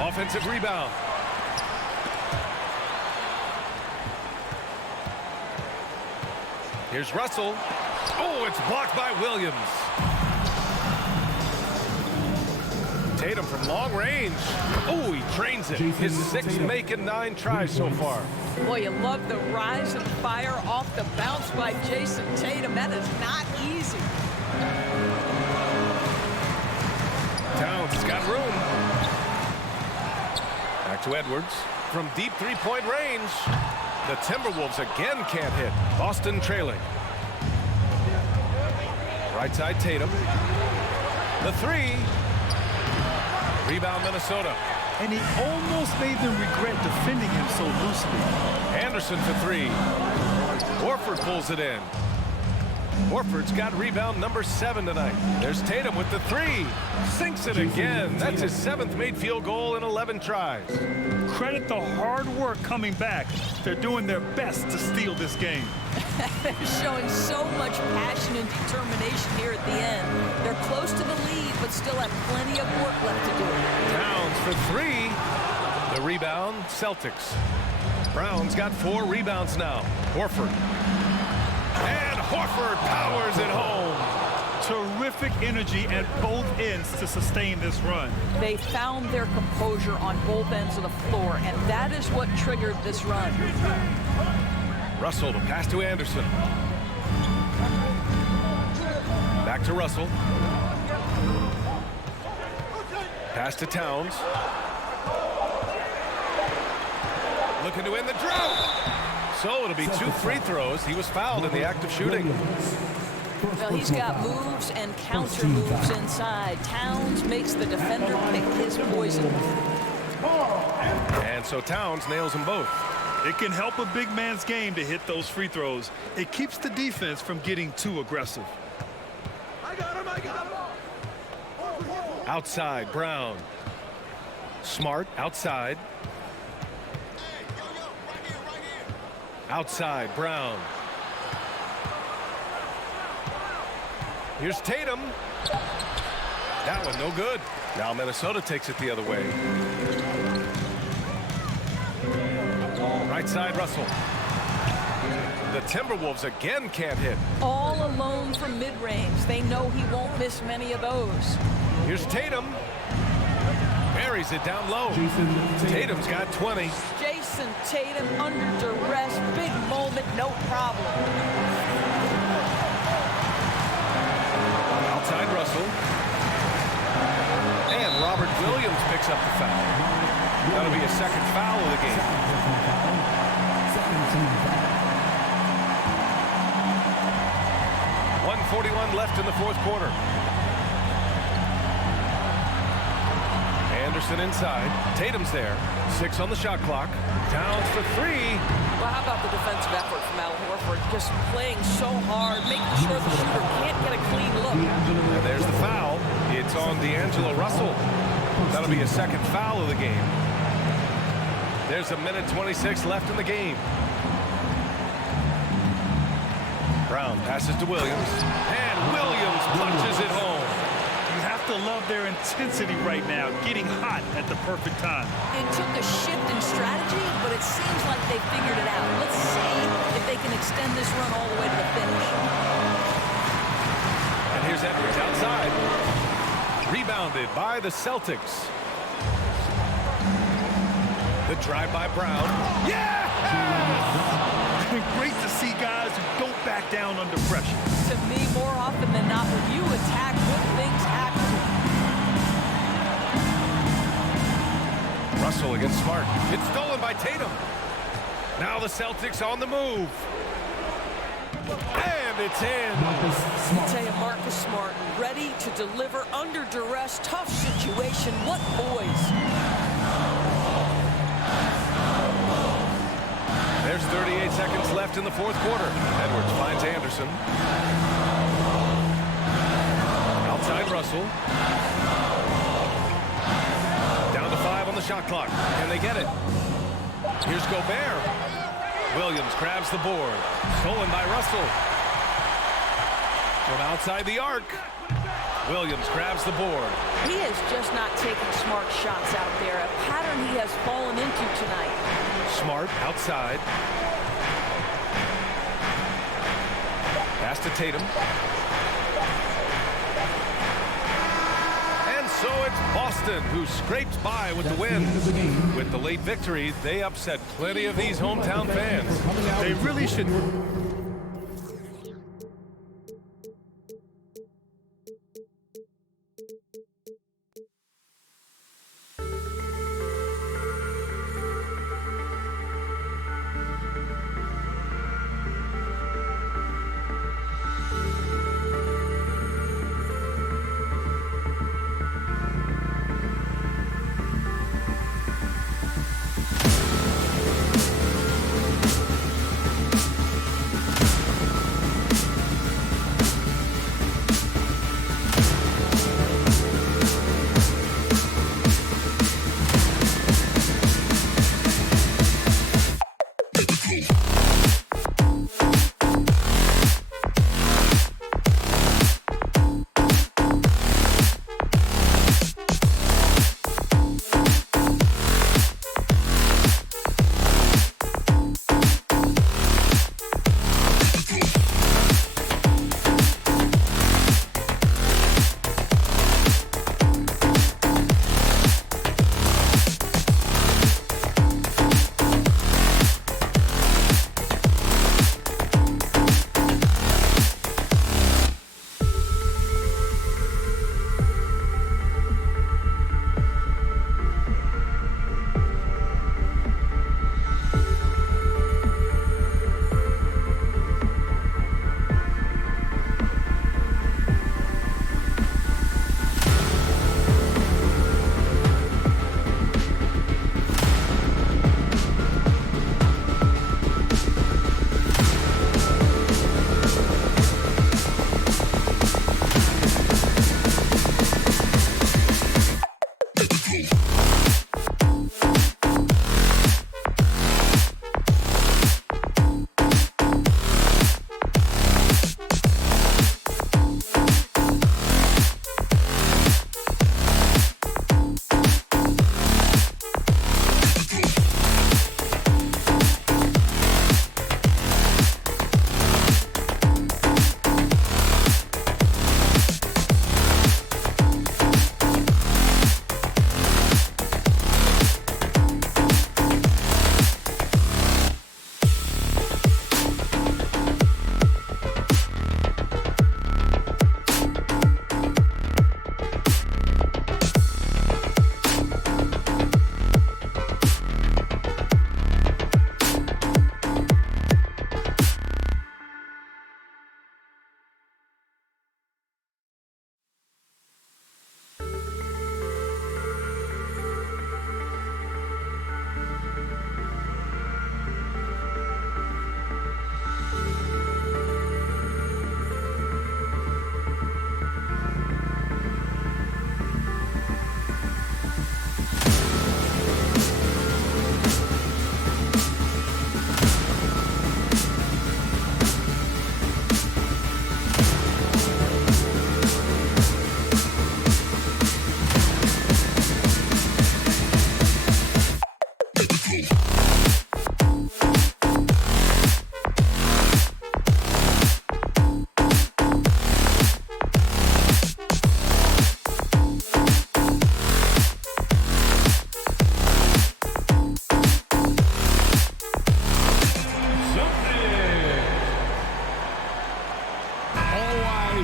Offensive rebound. Here's Russell. Oh, it's blocked by Williams. Tatum from long range. Oh, he drains it. His 6th make and 9 tries so far. Boy, you love the rise and fire off the bounce by Jason Tatum. That is not easy. Towns has got room. Back to Edwards. From deep 3-point range. The Timberwolves again can't hit. Boston trailing. Right side Tatum. The 3. Rebound Minnesota. And he almost made them regret defending him so loosely. Anderson for 3. Horford pulls it in. Horford's got rebound number 7 tonight. There's Tatum with the 3. Sinks it again. That's his 7th made field goal in 11 tries. Credit the hard work coming back. They're doing their best to steal this game. They're showing so much passion and determination here at the end. They're close to the lead, but still have plenty of work left to do. Towns for 3. The rebound, Celtics. Brown's got 4 rebounds now. Horford. And Horford powers it home. Terrific energy at both ends to sustain this run. They found their composure on both ends of the floor, and that is what triggered this run. Russell to pass to Anderson. Back to Russell. Pass to Towns. Looking to end the drought. So it'll be 2 free throws. He was fouled in the act of shooting. Well, he's got moves and counter moves inside. Towns makes the defender pick his poison. And so Towns nails them both. It can help a big man's game to hit those free throws. It keeps the defense from getting too aggressive. I got him, I got him. Outside, Brown. Smart, outside. Outside, Brown. Here's Tatum. That one no good. Now Minnesota takes it the other way. Right side, Russell. The Timberwolves again can't hit. All alone from mid-range. They know he won't miss many of those. Here's Tatum. Buries it down low. Tatum's got 20. Jason Tatum under duress. Big moment, no problem. Outside Russell. And Robert Williams picks up the foul. That'll be a 2nd foul of the game. 1:41 left in the 4th quarter. Anderson inside. Tatum's there. 6 on the shot clock. Towns for 3. Well, how about the defensive effort from Al Horford? Just playing so hard, making sure the shooter can't get a clean look. And there's the foul. It's on D'Angelo Russell. That'll be a 2nd foul of the game. There's a minute 26 left in the game. Brown passes to Williams. And Williams punches it home. You have to love their intensity right now, getting hot at the perfect time. It took a shift in strategy, but it seems like they figured it out. Let's see if they can extend this run all the way to the finish. And here's Edwards outside. Rebounded by the Celtics. The drive by Brown. Yeah! Great to see guys who don't back down under pressure. To me, more often than not, when you attack, good things happen. Russell against Smart. It's stolen by Tatum. Now the Celtics on the move. And it's in. I tell you, Marcus Smart, ready to deliver under duress, tough situation. What boys. There's 38 seconds left in the fourth quarter. Edwards finds Anderson. Outside Russell. Down to 5 on the shot clock. Can they get it? Here's Gobert. Williams grabs the board. Stolen by Russell. From outside the arc. Williams grabs the board. He is just not taking smart shots out there. A pattern he has fallen into tonight. Smart outside. Pass to Tatum. And so it's Boston who scrapes by with the win. With the late victory, they upset plenty of these hometown fans. They really should.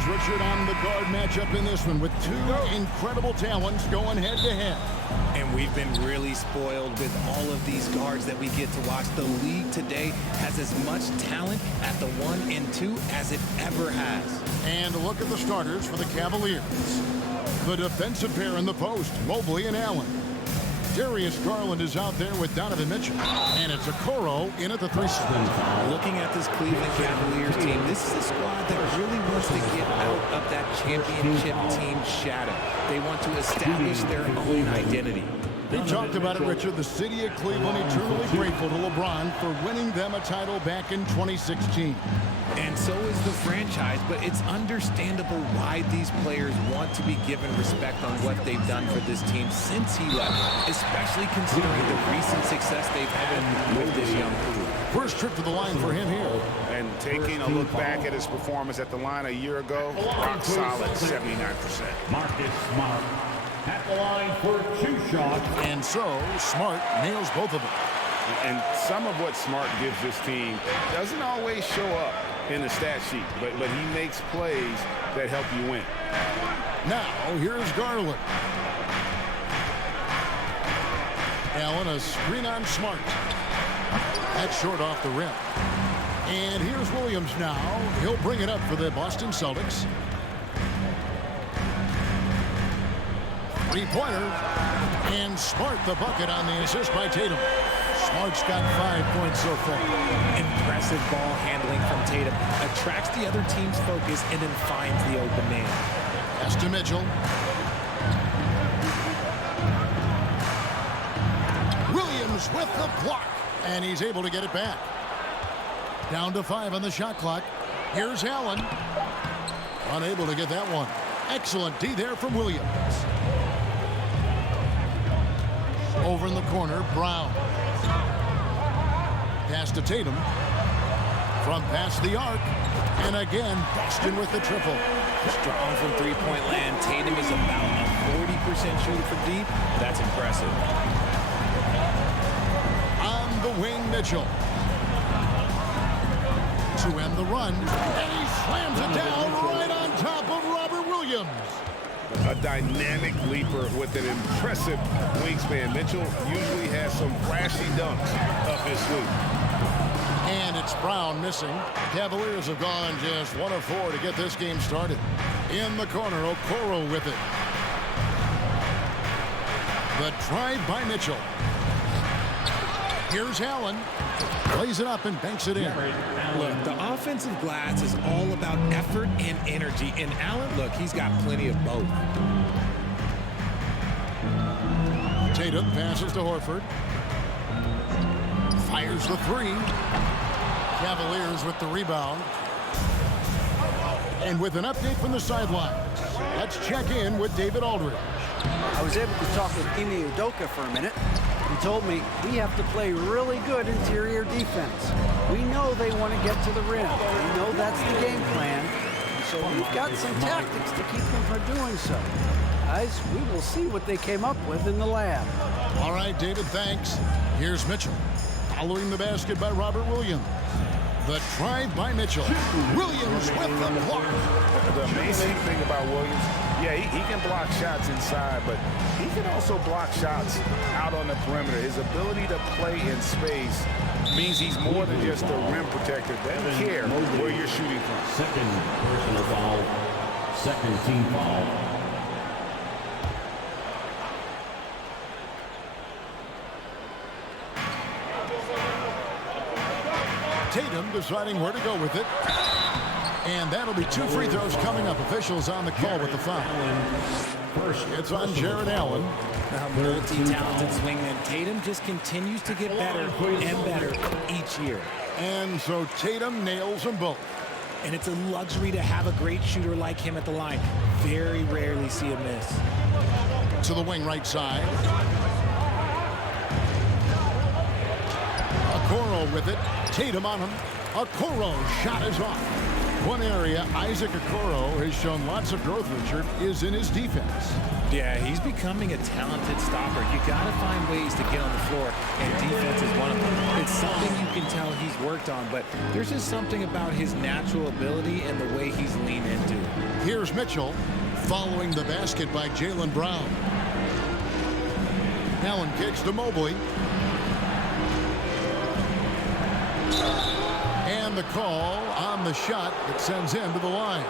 focus, Richard, on the guard matchup in this one with two incredible talents going head-to-head. And we've been really spoiled with all of these guards that we get to watch. The league today has as much talent at the 1 and 2 as it ever has. And a look at the starters for the Cavaliers. The defensive pair in the post, Mobley and Allen. Darius Garland is out there with Donovan Mitchell. And it's Okoro in at the 3 spot. Looking at this Cleveland Cavaliers team, this is a squad that really wants to get out of that championship team shadow. They want to establish their own identity. We talked about it, Richard. The city of Cleveland eternally grateful to LeBron for winning them a title back in 2016. And so is the franchise, but it's understandable why these players want to be given respect on what they've done for this team since he left, especially considering the recent success they've had with this young crew. First trip to the line for him here. And taking a look back at his performance at the line a year ago, rock solid, 79%. Marcus Smart at the line for 2 shots. And so, Smart nails both of them. And some of what Smart gives this team doesn't always show up in the stat sheet, but he makes plays that help you win. Now, here's Garland. Allen, a screen on Smart. That's short off the rim. And here's Williams now. He'll bring it up for the Boston Celtics. 3-pointer. And Smart the bucket on the assist by Tatum. Smart's got 5 points so far. Impressive ball handling from Tatum. Attracts the other team's focus and then finds the open man. Pass to Mitchell. Williams with the block. And he's able to get it back. Down to 5 on the shot clock. Here's Allen. Unable to get that one. Excellent D there from Williams. Over in the corner, Brown. Pass to Tatum. From past the arc. And again, Boston with the triple. Strong from three-point land. Tatum is about a 40% shooter from deep. That's impressive. On the wing, Mitchell. To end the run. And he slams it down right on top of Robert Williams. A dynamic leaper with an impressive wingspan. Mitchell usually has some flashy dunks up his sleeve. And it's Brown missing. Cavaliers have gone just 1 of 4 to get this game started. In the corner, Okoro with it. The drive by Mitchell. Here's Allen. Plays it up and banks it in. Look, the offensive glass is all about effort and energy. And Allen, look, he's got plenty of both. Tatum passes to Horford. Fires the 3. Cavaliers with the rebound. And with an update from the sidelines, let's check in with David Aldridge. I was able to talk with Ime Udoka for a minute. He told me we have to play really good interior defense. We know they want to get to the rim. We know that's the game plan. So we've got some tactics to keep them from doing so. Guys, we will see what they came up with in the lab. All right, David, thanks. Here's Mitchell. Following the basket by Robert Williams. The drive by Mitchell. Williams with the block. The amazing thing about Williams, yeah, he can block shots inside, but he can also block shots out on the perimeter. His ability to play in space means he's more than just a rim protector. They don't care where you're shooting from. Second personal foul. Second team foul. Tatum deciding where to go with it. And that'll be 2 free throws coming up. Officials on the call with the foul. It's on Jared Allen. Multi-talented swingman. Tatum just continues to get better and better each year. And so Tatum nails them both. And it's a luxury to have a great shooter like him at the line. Very rarely see a miss. To the wing right side. Okoro with it. Tatum on him. Okoro shot is off. One area Isaac Okoro has shown lots of growth, Richard, is in his defense. Yeah, he's becoming a talented stopper. You got to find ways to get on the floor, and defense is one of them. It's something you can tell he's worked on, but there's just something about his natural ability and the way he's leaned into. Here's Mitchell following the basket by Jaylen Brown. Allen kicks to Mobley. And the call on the shot that sends him to the line.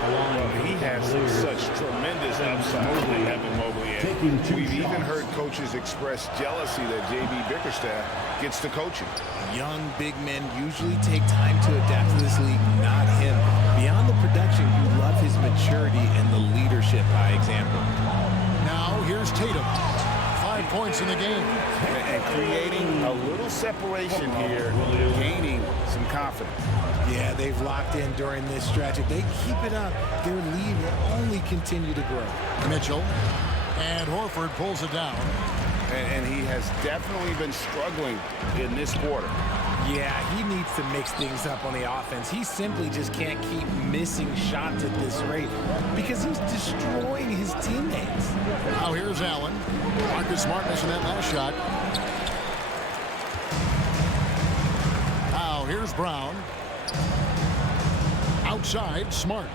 Well, he has such tremendous upside in Evan Mobley. And we've even heard coaches express jealousy that J.B. Bickerstaff gets to coaching. Young big men usually take time to adapt to this league, not him. Beyond the production, you love his maturity and the leadership by example. Now here's Tatum. 5 points in the game. And creating a little separation here, gaining some confidence. Yeah, they've locked in during this stretch. If they keep it up, their lead will only continue to grow. Mitchell and Horford pulls it down. And he has definitely been struggling in this quarter. Yeah, he needs to mix things up on the offense. He simply just can't keep missing shots at this rate because he's destroying his teammates. Now here's Allen. Marcus Smart missing that last shot. Now here's Brown. Outside, Smart.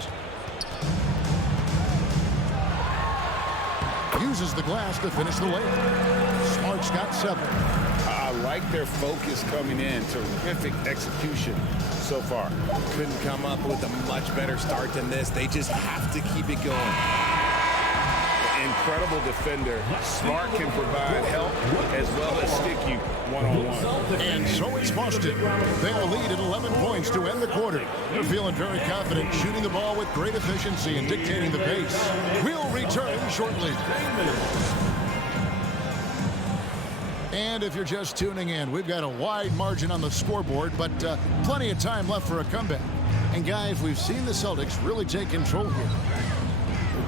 Uses the glass to finish the layup. Smart's got 7. I like their focus coming in. Terrific execution so far. Couldn't come up with a much better start than this. They just have to keep it going. Incredible defender. Smart can provide help as well as stick you one-on-one. And so it's Boston. They'll lead at 11 points to end the quarter. They're feeling very confident, shooting the ball with great efficiency and dictating the pace. We'll return shortly. And if you're just tuning in, we've got a wide margin on the scoreboard, but plenty of time left for a comeback. And guys, we've seen the Celtics really take control here.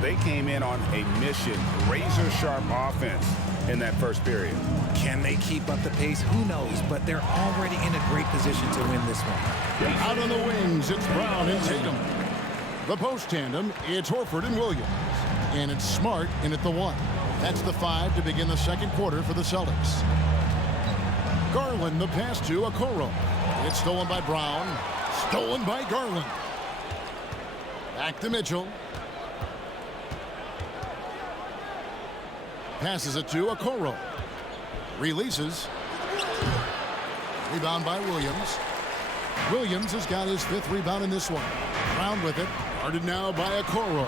They came in on a mission, razor-sharp offense in that first period. Can they keep up the pace? Who knows? But they're already in a great position to win this one. Out on the wings, it's Brown and Tatum. The post tandem, it's Horford and Williams. And it's Smart in at the 1. That's the 5 to begin the second quarter for the Celtics. Garland, the pass to Okoro. It's stolen by Brown. Stolen by Garland. Back to Mitchell. Passes it to Okoro. Releases. Rebound by Williams. Williams has got his 5th rebound in this one. Brown with it. Guarded now by Okoro.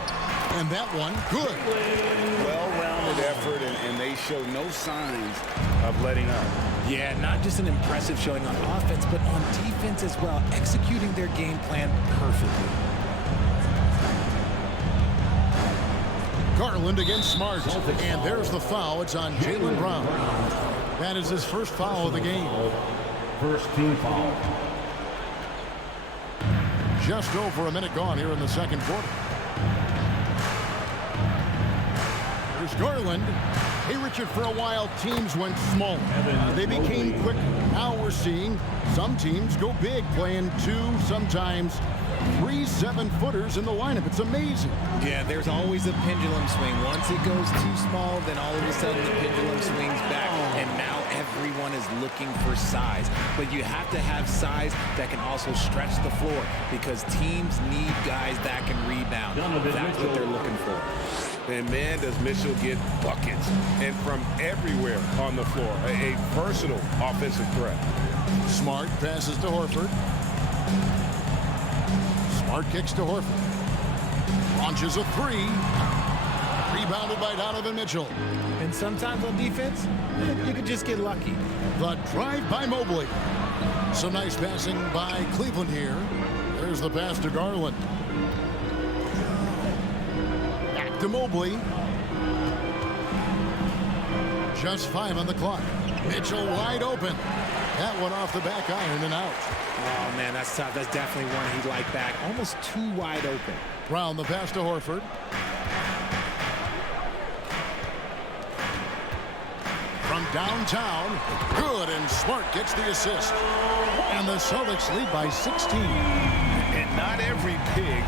And that one, good. Well-rounded effort, and they show no signs of letting up. Yeah, not just an impressive showing on offense, but on defense as well, executing their game plan perfectly. Garland against Smart. And there's the foul. It's on Jaylen Brown. That is his first foul of the game. First team foul. Just over a minute gone here in the second quarter. There's Garland. Hey, Richard, for a while, teams went small. They became quick. Now we're seeing some teams go big, playing 2, sometimes 3 7-footers in the lineup. It's amazing. Yeah, there's always a pendulum swing. Once it goes too small, then all of a sudden the pendulum swings back, and now everyone is looking for size. But you have to have size that can also stretch the floor because teams need guys that can rebound. That's what they're looking for. And man, does Mitchell get buckets, and from everywhere on the floor. A versatile offensive threat. Smart passes to Horford. Smart kicks to Horford. Launches a 3. Rebounded by Donovan Mitchell. And sometimes on defense, you could just get lucky. The drive by Mobley. Some nice passing by Cleveland here. There's the pass to Garland. Back to Mobley. Just 5 on the clock. Mitchell wide open. That one off the back iron and out. Oh, man, that's tough. That's definitely one he'd like back. Almost too wide open. Brown the pass to Horford. From downtown. Good, and Smart gets the assist. And the Celtics lead by 16. And And not every pig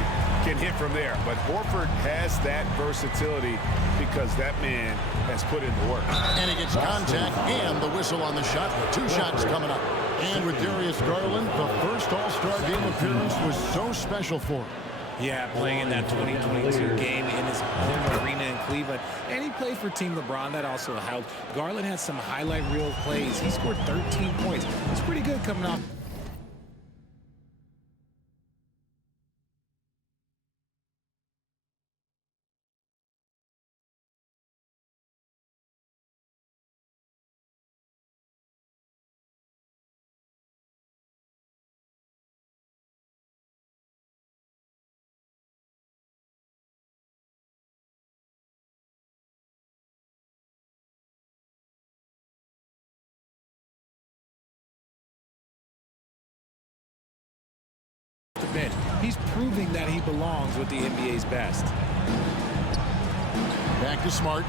can hit from there, but Horford has that versatility because that man has put in the work. And he gets contact and the whistle on the shot. 2 shots coming up. And with Darius Garland, the first All-Star game appearance was so special for him. Yeah, playing in that 2022 game in his home arena in Cleveland. And he played for Team LeBron. That also helped. Garland had some highlight reel plays. He scored 13 points. It's pretty good coming off. Bench. He's proving that he belongs with the NBA's best. Back to Smart.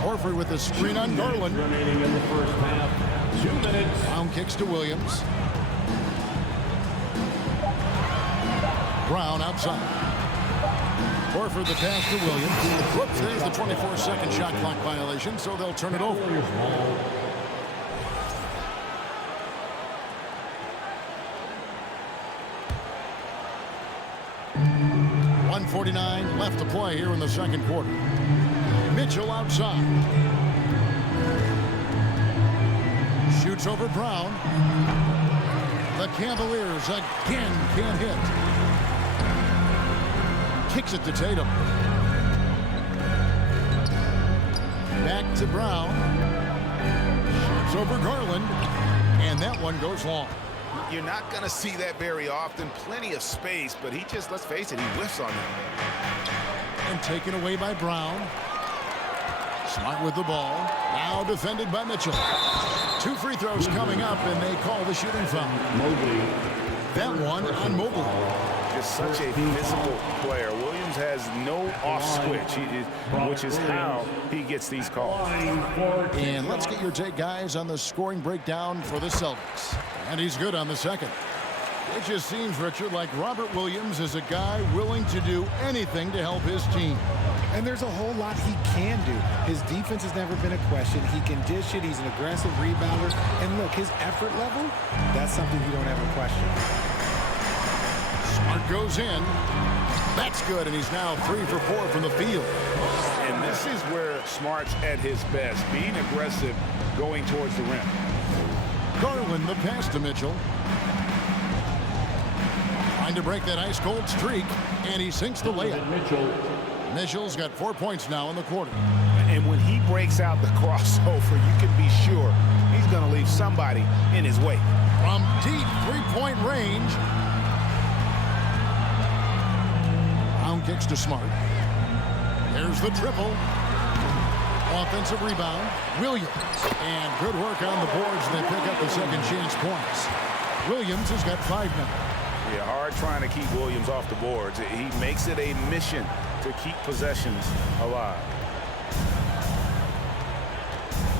Horford with the screen on Garland. Remaining in the first half. 2 minutes. Brown kicks to Williams. Brown outside. Horford the pass to Williams. Whoops, there's the 24-second shot clock violation, so they'll turn it over. 1:49 left to play here in the second quarter. Mitchell outside. Shoots over Brown. The Cavaliers again can't hit. Kicks it to Tatum. Back to Brown. Shoots over Garland. And that one goes long. You're not going to see that very often. Plenty of space, but he just, let's face it, he whiffs on it. And taken away by Brown. Smart with the ball. Now defended by Mitchell. 2 free throws coming up, and they call the shooting foul. That one on Mobley. Just such a physical player. Williams has no off switch, which is how he gets these calls. And let's get your take, guys, on the scoring breakdown for the Celtics. And he's good on the second. It just seems, Richard, like Robert Williams is a guy willing to do anything to help his team. And there's a whole lot he can do. His defense has never been a question. He can dish it. He's an aggressive rebounder. And look, his effort level, that's something you don't ever question. Smart goes in. That's good, and he's now 3 for 4 from the field. And this is where Smart's at his best, being aggressive, going towards the rim. Garland the pass to Mitchell. Trying to break that ice-cold streak, and he sinks the layup. Mitchell's got 4 points now in the quarter. And when he breaks out the crossover, you can be sure he's going to leave somebody in his way. From deep 3-point range. Brown kicks to Smart. There's the triple. Offensive rebound. Williams. And good work on the boards, and they pick up the second chance points. Williams has got 5 now. Yeah, hard trying to keep Williams off the boards. He makes it a mission to keep possessions alive.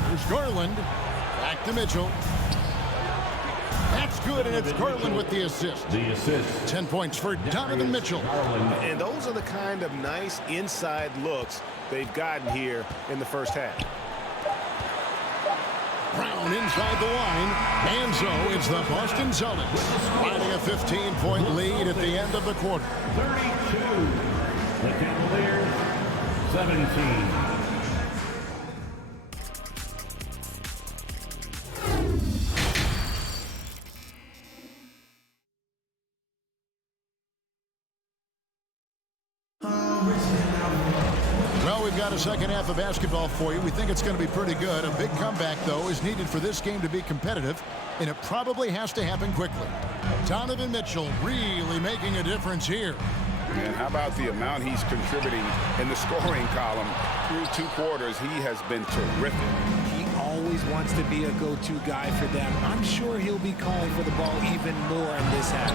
There's Garland. Back to Mitchell. That's good, and it's Garland with the assist. 10 points for Donovan Mitchell. And those are the kind of nice inside looks they've gotten here in the first half. Brown inside the line, and so it's the Boston Celtics riding a 15-point lead at the end of the quarter. 32, the Cavaliers, 17. Got a second half of basketball for you. We think it's going to be pretty good. A big comeback, though, is needed for this game to be competitive, and it probably has to happen quickly. Donovan Mitchell really making a difference here. And how about the amount he's contributing in the scoring column through 2 quarters? He has been terrific. He always wants to be a go-to guy for them. I'm sure he'll be calling for the ball even more in this half.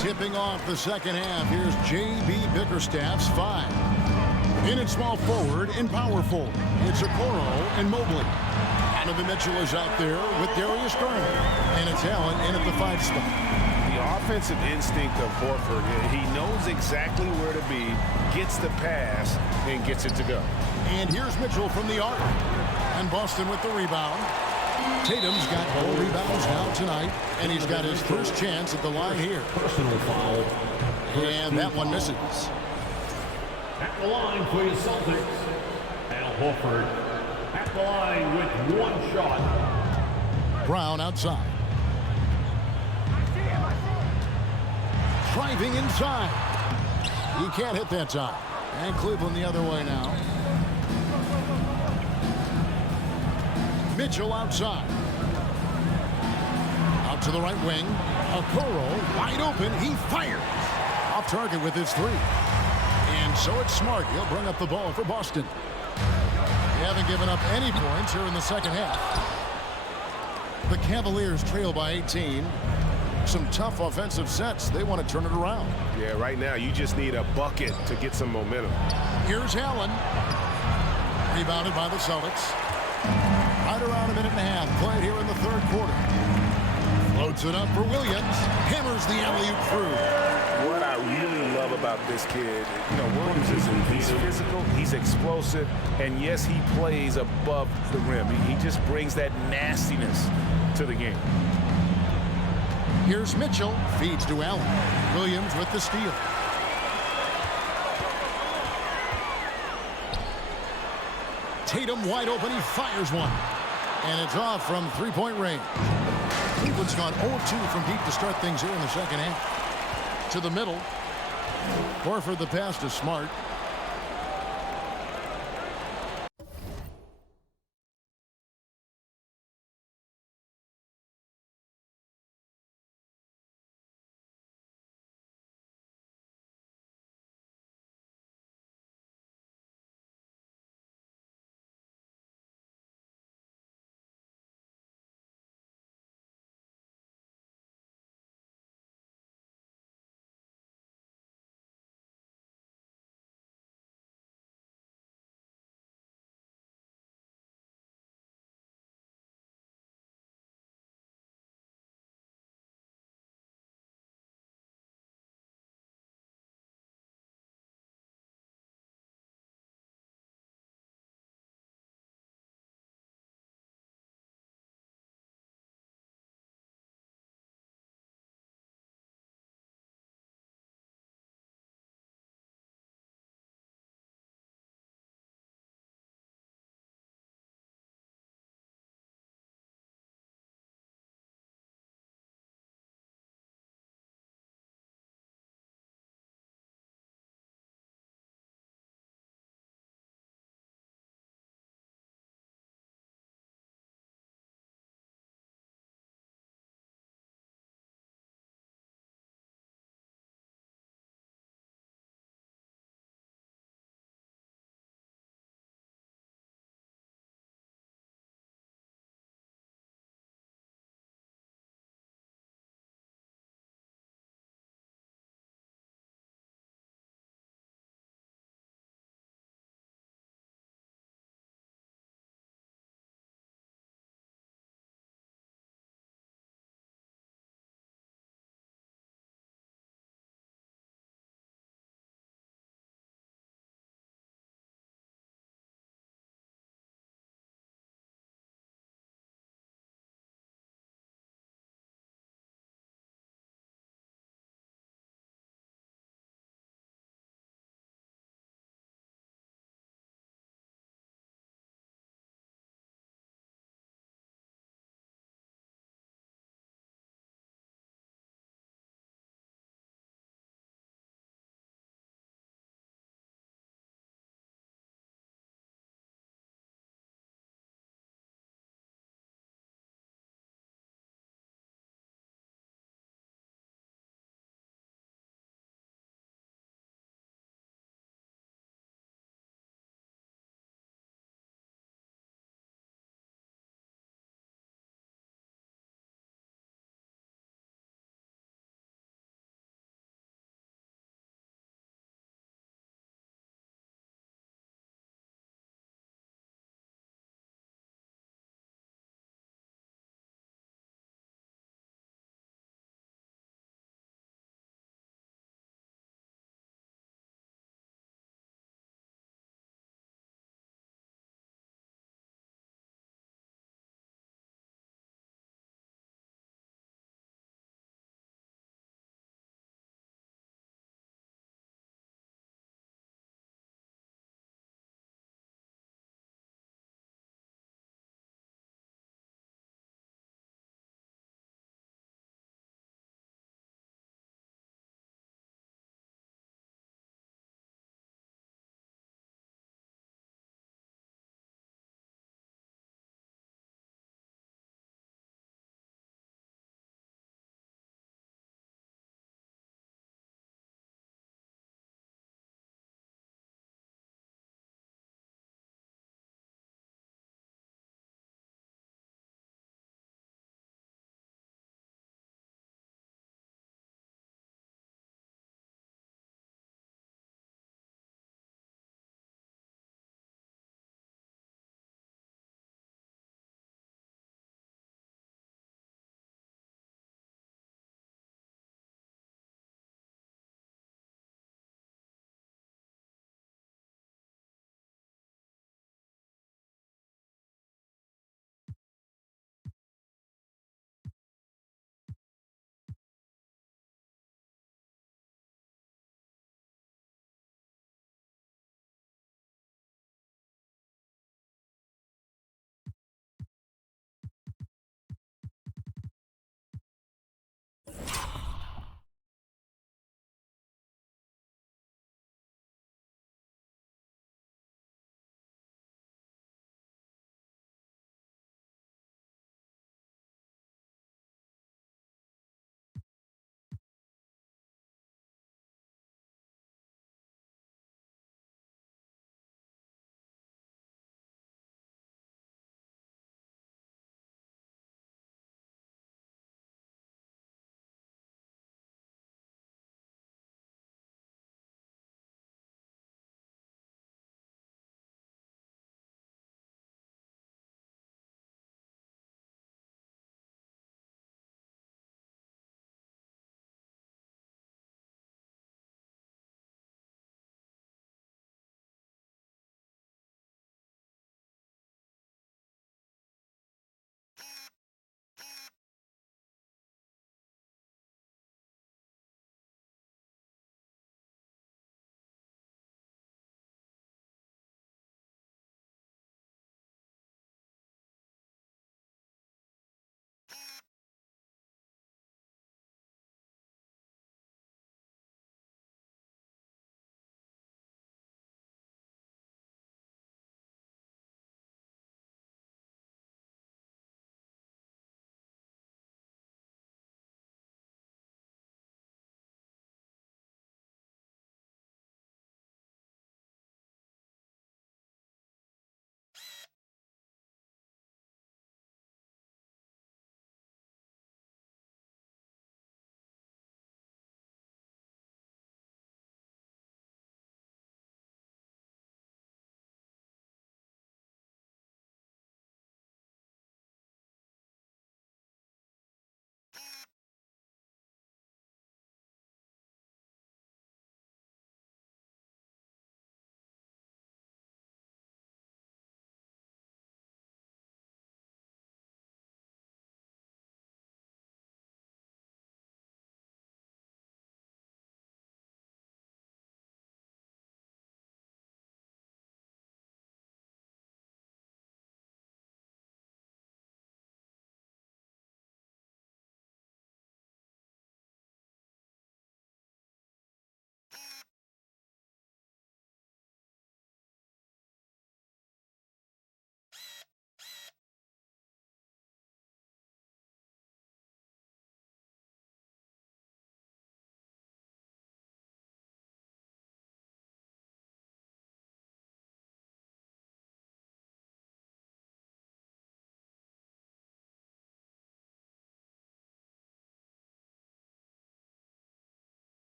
Tipping off the second half, here's J.B. Bickerstaff's 5. In at small forward and power forward, it's Okoro and Mobley. Donovan Mitchell is out there with Darius Garland. And it's Allen in at the 5 spot. The offensive instinct of Horford, he knows exactly where to be, gets the pass, and gets it to go. And here's Mitchell from the arc. And Boston with the rebound. Tatum's got 4 rebounds now tonight, and he's got his first chance at the line here. Personal foul. And that one misses. At the line for your Celtics, Al Horford. At the line with 1 shot. Brown outside. Driving inside. He can't hit that time. And Cleveland the other way now. Mitchell outside. Out to the right wing. Okoro wide open. He fires. Off target with his 3. And so it's Smart. He'll bring up the ball for Boston. They haven't given up any points here in the second half. The Cavaliers trail by 18. Some tough offensive sets. They want to turn it around. Yeah, right now you just need a bucket to get some momentum. Here's Allen. Rebounded by the Celtics. Right around a minute and a half. Played here in the 3rd quarter. Floats it up for Williams. Hammers the alley-oop through. What I really love about this kid, Williams he's physical, he's explosive, and yes, he plays above the rim. He just brings that nastiness to the game. Here's Mitchell. Feeds to Allen. Williams with the steal. Tatum wide open. He fires one. And it's off from 3-point range. Cleveland's gone 0-2 from deep to start things here in the second half. To the middle. Horford the pass to Smart.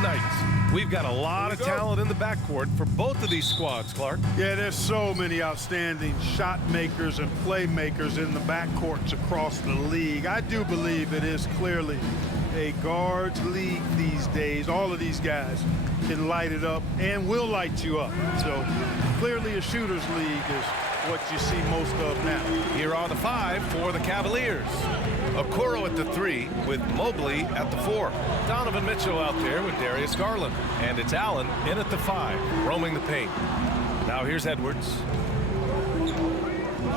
night. We've got a lot of talent in the backcourt for both of these squads, Clark. Yeah, there's so many outstanding shot makers and playmakers in the backcourts across the league. I do believe it is clearly a guards league these days. All of these guys can light it up and will light you up. So clearly a shooters league is what you see most of now. Here are the 5 for the Cavaliers. Okoro at the 3 with Mobley at the 4. Donovan Mitchell out there with Darius Garland. And it's Allen in at the 5, roaming the paint. Now here's Edwards.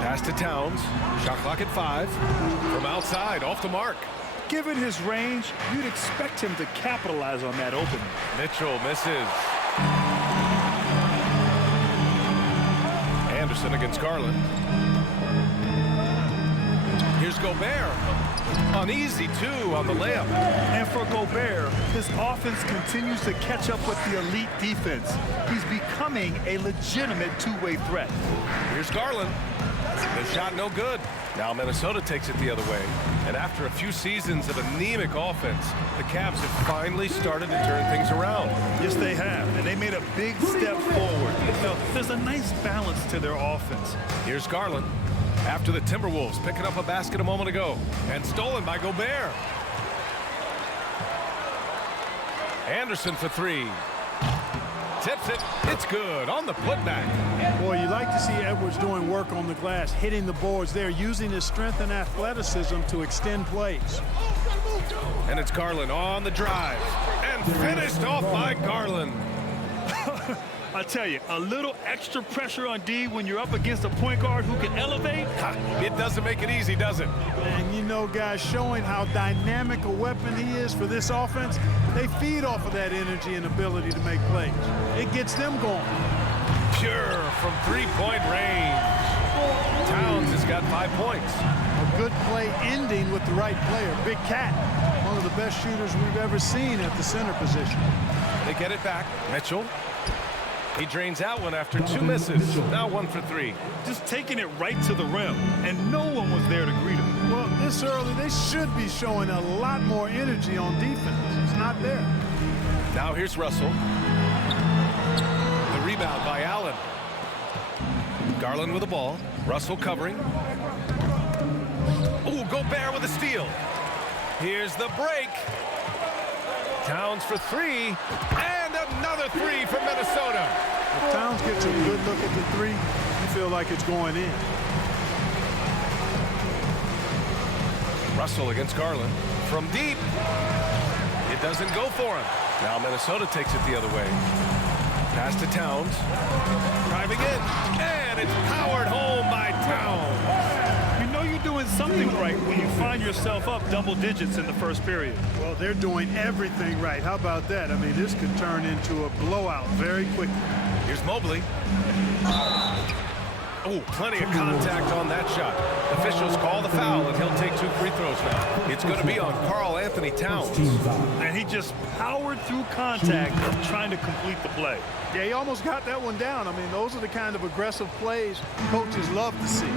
Pass to Towns. Shot clock at 5. From outside, off the mark. Given his range, you'd expect him to capitalize on that opening. Mitchell misses. Anderson against Garland. Here's Gobert. Uneasy, too, on the layup. And for Gobert, his offense continues to catch up with the elite defense. He's becoming a legitimate two-way threat. Here's Garland. The shot no good. Now Minnesota takes it the other way. And after a few seasons of anemic offense, the Cavs have finally started to turn things around. Yes, they have. And they made a big step forward. Now, there's a nice balance to their offense. Here's Garland. After the Timberwolves picking up a basket a moment ago. And stolen by Gobert. Anderson for 3. Tips it. It's good on the putback. Boy, you like to see Edwards doing work on the glass, hitting the boards there, using his strength and athleticism to extend plays. And it's Garland on the drive. And finished off by Garland. I tell you, a little extra pressure on D when you're up against a point guard who can elevate. It doesn't make it easy, does it? And you know, guys, showing how dynamic a weapon he is for this offense, they feed off of that energy and ability to make plays. It gets them going. Pure from three-point range. Towns has got 5 points. A good play ending with the right player. Big Cat, one of the best shooters we've ever seen at the center position. They get it back. Mitchell. He drains out one after 2 misses. Now 1 for 3. Just taking it right to the rim, and no one was there to greet him. Well, this early, they should be showing a lot more energy on defense. It's not there. Now here's Russell. The rebound by Allen. Garland with the ball. Russell covering. Ooh, Gobert with a steal. Here's the break. Towns for 3. And another 3 from Minnesota. If Towns gets a good look at the 3, you feel like it's going in. Russell against Garland. From deep. It doesn't go for him. Now Minnesota takes it the other way. Pass to Towns. Driving in. And it's powered home by Towns. You know you're doing something right when you find yourself up double digits in the first period. Well, they're doing everything right. How about that? I mean, this could turn into a blowout very quickly. Here's Mobley. Oh, plenty of contact on that shot. Officials call the foul, and he'll take 2 free throws now. It's going to be on Karl-Anthony Towns. And he just powered through contact, trying to complete the play. Yeah, he almost got that one down. I mean, those are the kind of aggressive plays coaches love to see.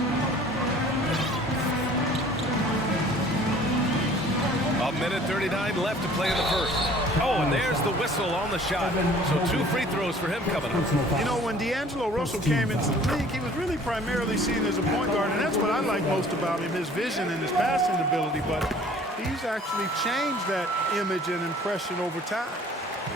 A minute 39 left to play in the first. Oh, and there's the whistle on the shot. So 2 free throws for him coming up. You know, when D'Angelo Russell came into the league, he was really primarily seen as a point guard, and that's what I like most about him, his vision and his passing ability. But he's actually changed that image and impression over time.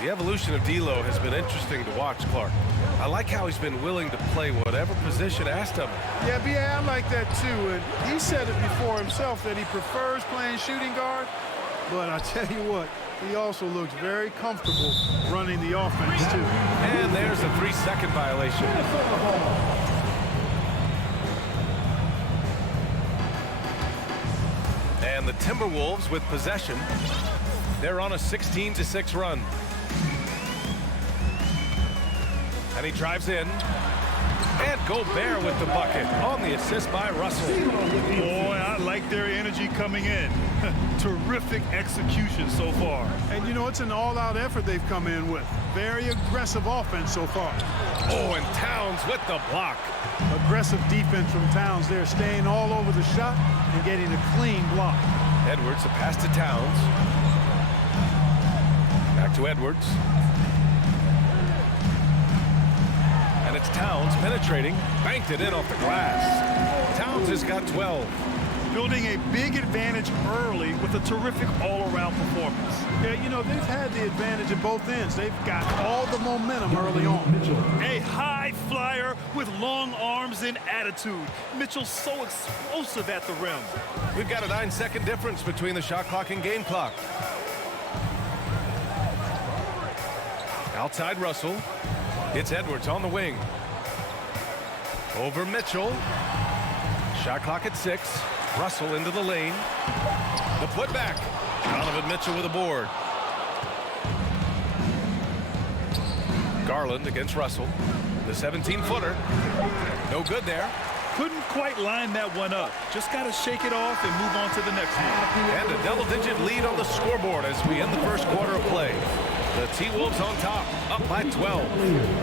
The evolution of D'Lo has been interesting to watch, Clark. I like how he's been willing to play whatever position asked of him. Yeah, B.A., I like that too. And he said it before himself that he prefers playing shooting guard. But I tell you what, he also looks very comfortable running the offense too. And there's a 3-second violation. And the Timberwolves with possession. They're on a 16-6 run. And he drives in. And Gobert with the bucket on the assist by Russell. Boy, I like their energy coming in. Terrific execution so far. And you know, it's an all-out effort they've come in with. Very aggressive offense so far. Oh, and Towns with the block. Aggressive defense from Towns there, staying all over the shot and getting a clean block. Edwards, a pass to Towns. Back to Edwards. And it's Towns penetrating. Banked it in off the glass. Towns has got 12. Building a big advantage early with a terrific all-around performance. Yeah, you know, they've had the advantage at both ends. They've got all the momentum early on. A high flyer with long arms and attitude. Mitchell's so explosive at the rim. We've got a 9-second difference between the shot clock and game clock. Outside Russell. It's Edwards on the wing. Over Mitchell. Shot clock at 6. Russell into the lane. The putback. Donovan Mitchell with a board. Garland against Russell. The 17-footer. No good there. Couldn't quite line that one up. Just got to shake it off and move on to the next one. And a double-digit lead on the scoreboard as we end the first quarter of play. The T-Wolves on top, up by 12.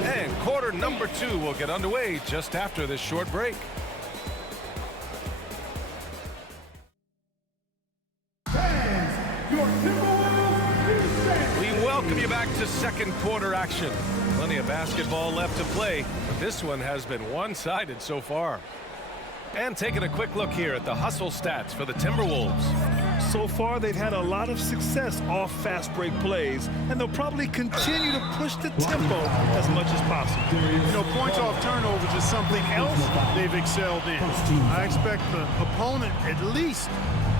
And quarter number 2 will get underway just after this short break. We welcome you back to second quarter action. Plenty of basketball left to play, but this one has been one-sided so far. And taking a quick look here at the hustle stats for the Timberwolves. So far, they've had a lot of success off fast break plays, and they'll probably continue to push the tempo as much as possible. You know, points off turnovers is something else they've excelled in. I expect the opponent at least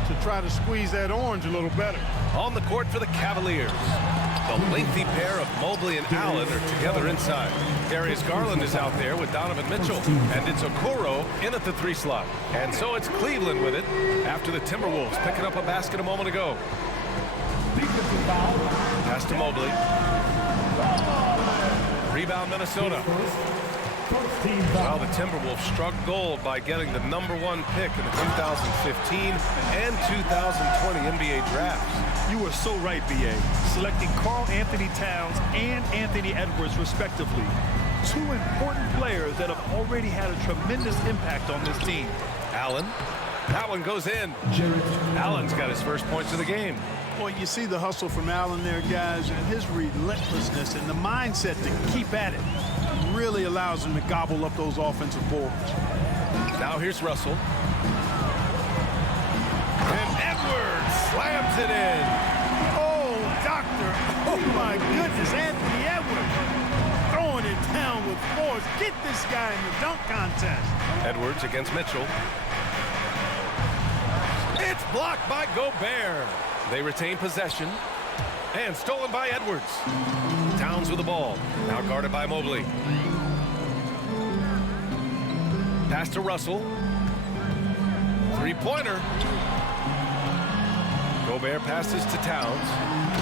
to try to squeeze that orange a little better. On the court for the Cavaliers. The lengthy pair of Mobley and Allen are together inside. Darius Garland is out there with Donovan Mitchell. And it's Okoro in at the 3 slot. And so it's Cleveland with it after the Timberwolves picking up a basket a moment ago. Pass to Mobley. Rebound Minnesota. Well, the Timberwolves struck gold by getting the #1 pick in the 2015 and 2020 NBA drafts. You are so right, B.A. Selecting Karl Anthony Towns and Anthony Edwards, respectively. 2 important players that have already had a tremendous impact on this team. Allen. That one goes in. Allen's got his first points of the game. Well, you see the hustle from Allen there, guys, and his relentlessness and the mindset to keep at it really allows him to gobble up those offensive boards. Now here's Russell. And Edwards slams it in. Oh, doctor. Oh, my goodness. Anthony Edwards throwing it down with force. Get this guy in the dunk contest. Edwards against Mitchell. It's blocked by Gobert. They retain possession. And stolen by Edwards. Towns with the ball. Now guarded by Mobley. Pass to Russell. 3-pointer. Gobert passes to Towns.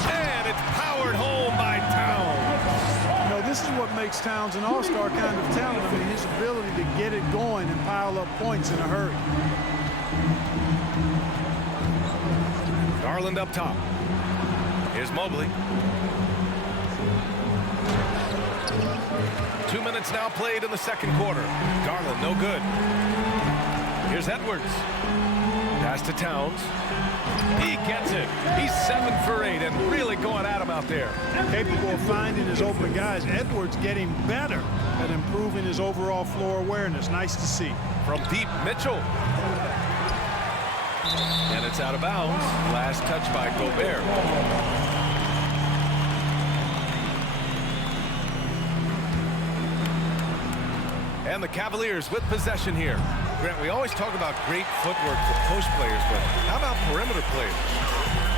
And it's powered home by Towns. You know, this is what makes Towns an all-star kind of talent. I mean, his ability to get it going and pile up points in a hurry. Garland up top. Here's Mobley. 2 minutes now played in the second quarter. Garland, no good. Here's Edwards. Pass to Towns. He gets it. He's 7 for 8 and really going at him out there. Capable of finding his open guys. Edwards getting better at improving his overall floor awareness. Nice to see. From deep, Mitchell. And it's out of bounds. Last touch by Gobert. And the Cavaliers with possession here. Grant, we always talk about great footwork for post players, but how about perimeter players?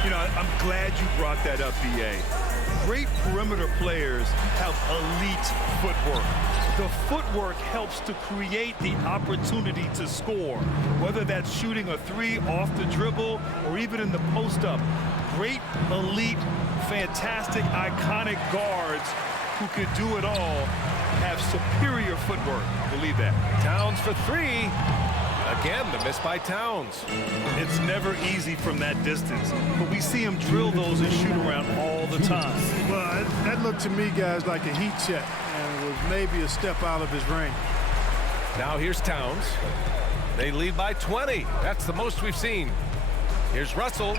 You know, I'm glad you brought that up, B.A. Great perimeter players have elite footwork. The footwork helps to create the opportunity to score, whether that's shooting a 3 off the dribble or even in the post-up. Great, elite, fantastic, iconic guards who can do it all have superior footwork. Believe that. Towns for 3. Again, the miss by Towns. It's never easy from that distance, but we see him drill those and shoot around all the time. Well, that looked to me, guys, like a heat check, and it was maybe a step out of his range. Now here's Towns. They lead by 20. That's the most we've seen. Here's Russell.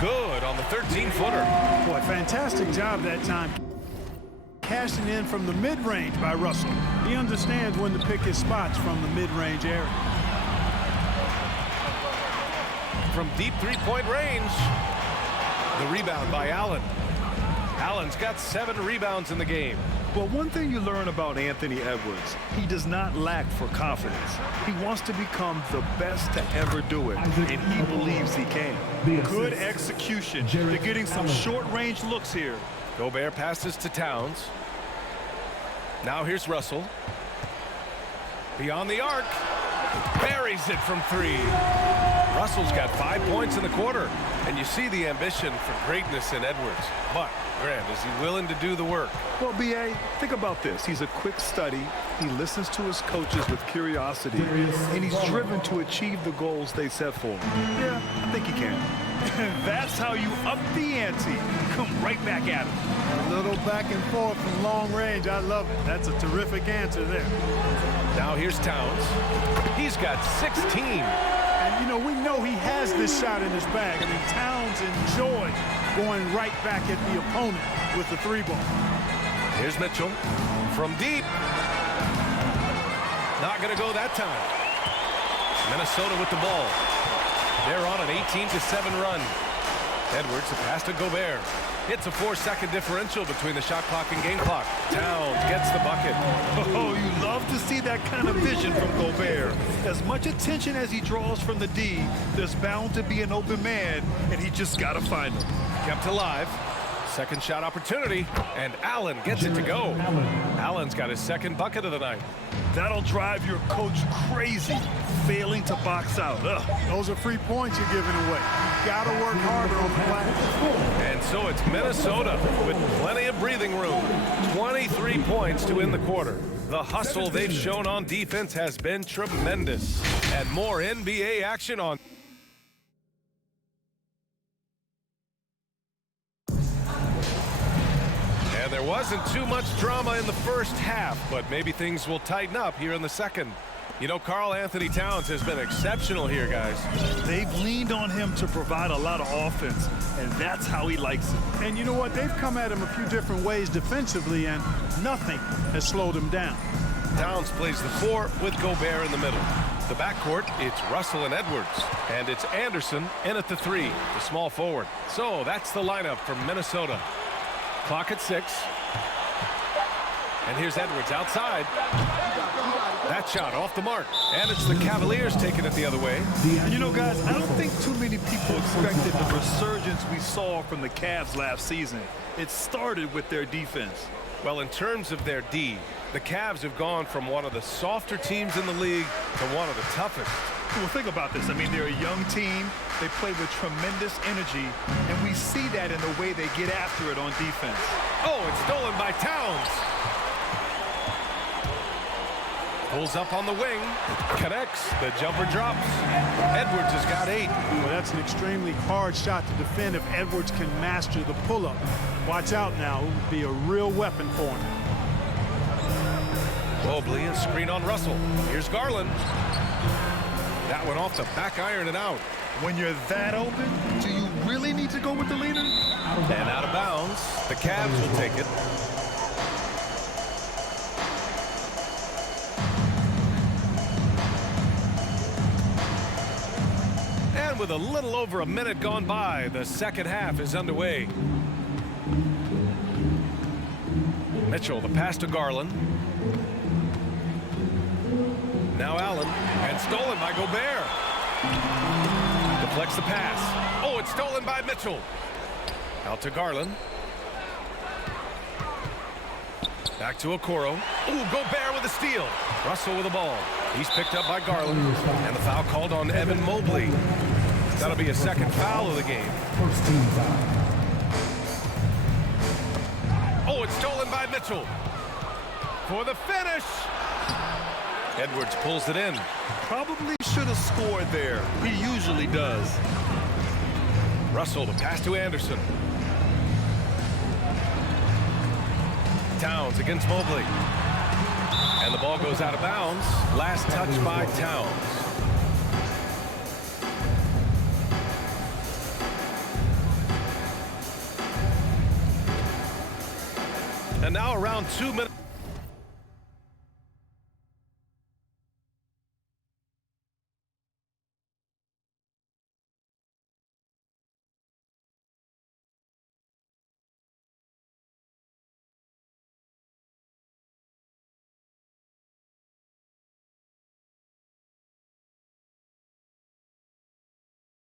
Good on the 13-footer. Boy, fantastic job that time. Cashing in from the mid-range by Russell. He understands when to pick his spots from the mid-range area. From deep three-point range. The rebound by Allen. Allen's got 7 rebounds in the game. Well, one thing you learn about Anthony Edwards, he does not lack for confidence. He wants to become the best to ever do it, and he believes he can. Good execution. They're getting some short-range looks here. Gobert passes to Towns. Now here's Russell. Beyond the arc. Buries it from 3. Russell's got 5 points in the quarter. And you see the ambition for greatness in Edwards. But, Grant, is he willing to do the work? Well, B.A., think about this. He's a quick study. He listens to his coaches with curiosity. And he's driven to achieve the goals they set for him. Yeah, I think he can. That's how you up the ante. Come right back at him. A little back and forth from long range. I love it. That's a terrific answer there. Now here's Towns. He's got 16. And, you know, we know he has this shot in his bag. I mean, Towns enjoys going right back at the opponent with the 3-ball. Here's Mitchell from deep. Not going to go that time. Minnesota with the ball. They're on an 18-7 run. Edwards, a pass to Gobert. It's a 4-second differential between the shot clock and game clock. Towns gets the bucket. Oh, you love to see that kind of vision from Gobert. As much attention as he draws from the D, there's bound to be an open man, and he just got to find him. Kept alive. Second shot opportunity, and Allen gets it to go. Allen's got his second bucket of the night. That'll drive your coach crazy, failing to box out. Ugh. Those are free points you're giving away. You got to work harder on the glass. And so it's Minnesota with plenty of breathing room. 23 points to end the quarter. The hustle they've shown on defense has been tremendous. And more NBA action on. And there wasn't too much drama in the first half, but maybe things will tighten up here in the second. You know, Karl Anthony Towns has been exceptional here, guys. They've leaned on him to provide a lot of offense, and that's how he likes it. And you know what? They've come at him a few different ways defensively, and nothing has slowed him down. Towns plays the 4 with Gobert in the middle. The backcourt, it's Russell and Edwards. And it's Anderson in at the 3, the small forward. So that's the lineup from Minnesota. Clock at 6. And here's Edwards outside. That shot off the mark. And it's the Cavaliers taking it the other way. And you know, guys, I don't think too many people expected the resurgence we saw from the Cavs last season. It started with their defense. Well, in terms of their D, the Cavs have gone from one of the softer teams in the league to one of the toughest. Well, think about this. I mean, they're a young team. They play with tremendous energy, and we see that in the way they get after it on defense. Oh, it's stolen by Towns. Pulls up on the wing, connects, the jumper drops. Edwards has got 8. Well, that's an extremely hard shot to defend if Edwards can master the pull-up. Watch out now, it would be a real weapon for him. Mobley, a screen on Russell. Here's Garland. That one off the back iron and out. When you're that open, do you really need to go with the leader? And out of bounds, the Cavs will take it. And with a little over a minute gone by, the second half is underway. Mitchell, the pass to Garland. Now Allen, and stolen by Gobert. Deflects the pass. Oh, it's stolen by Mitchell. Out to Garland. Back to Okoro. Ooh, Gobert with a steal. Russell with the ball. He's picked up by Garland. And the foul called on Evan Mobley. That'll be a second foul of the game. Oh, it's stolen by Mitchell. For the finish. Edwards pulls it in. Probably should have scored there. He usually does. Russell, the pass to Anderson. Towns against Mobley. And the ball goes out of bounds. Last touch by Towns. And now around 2 minutes.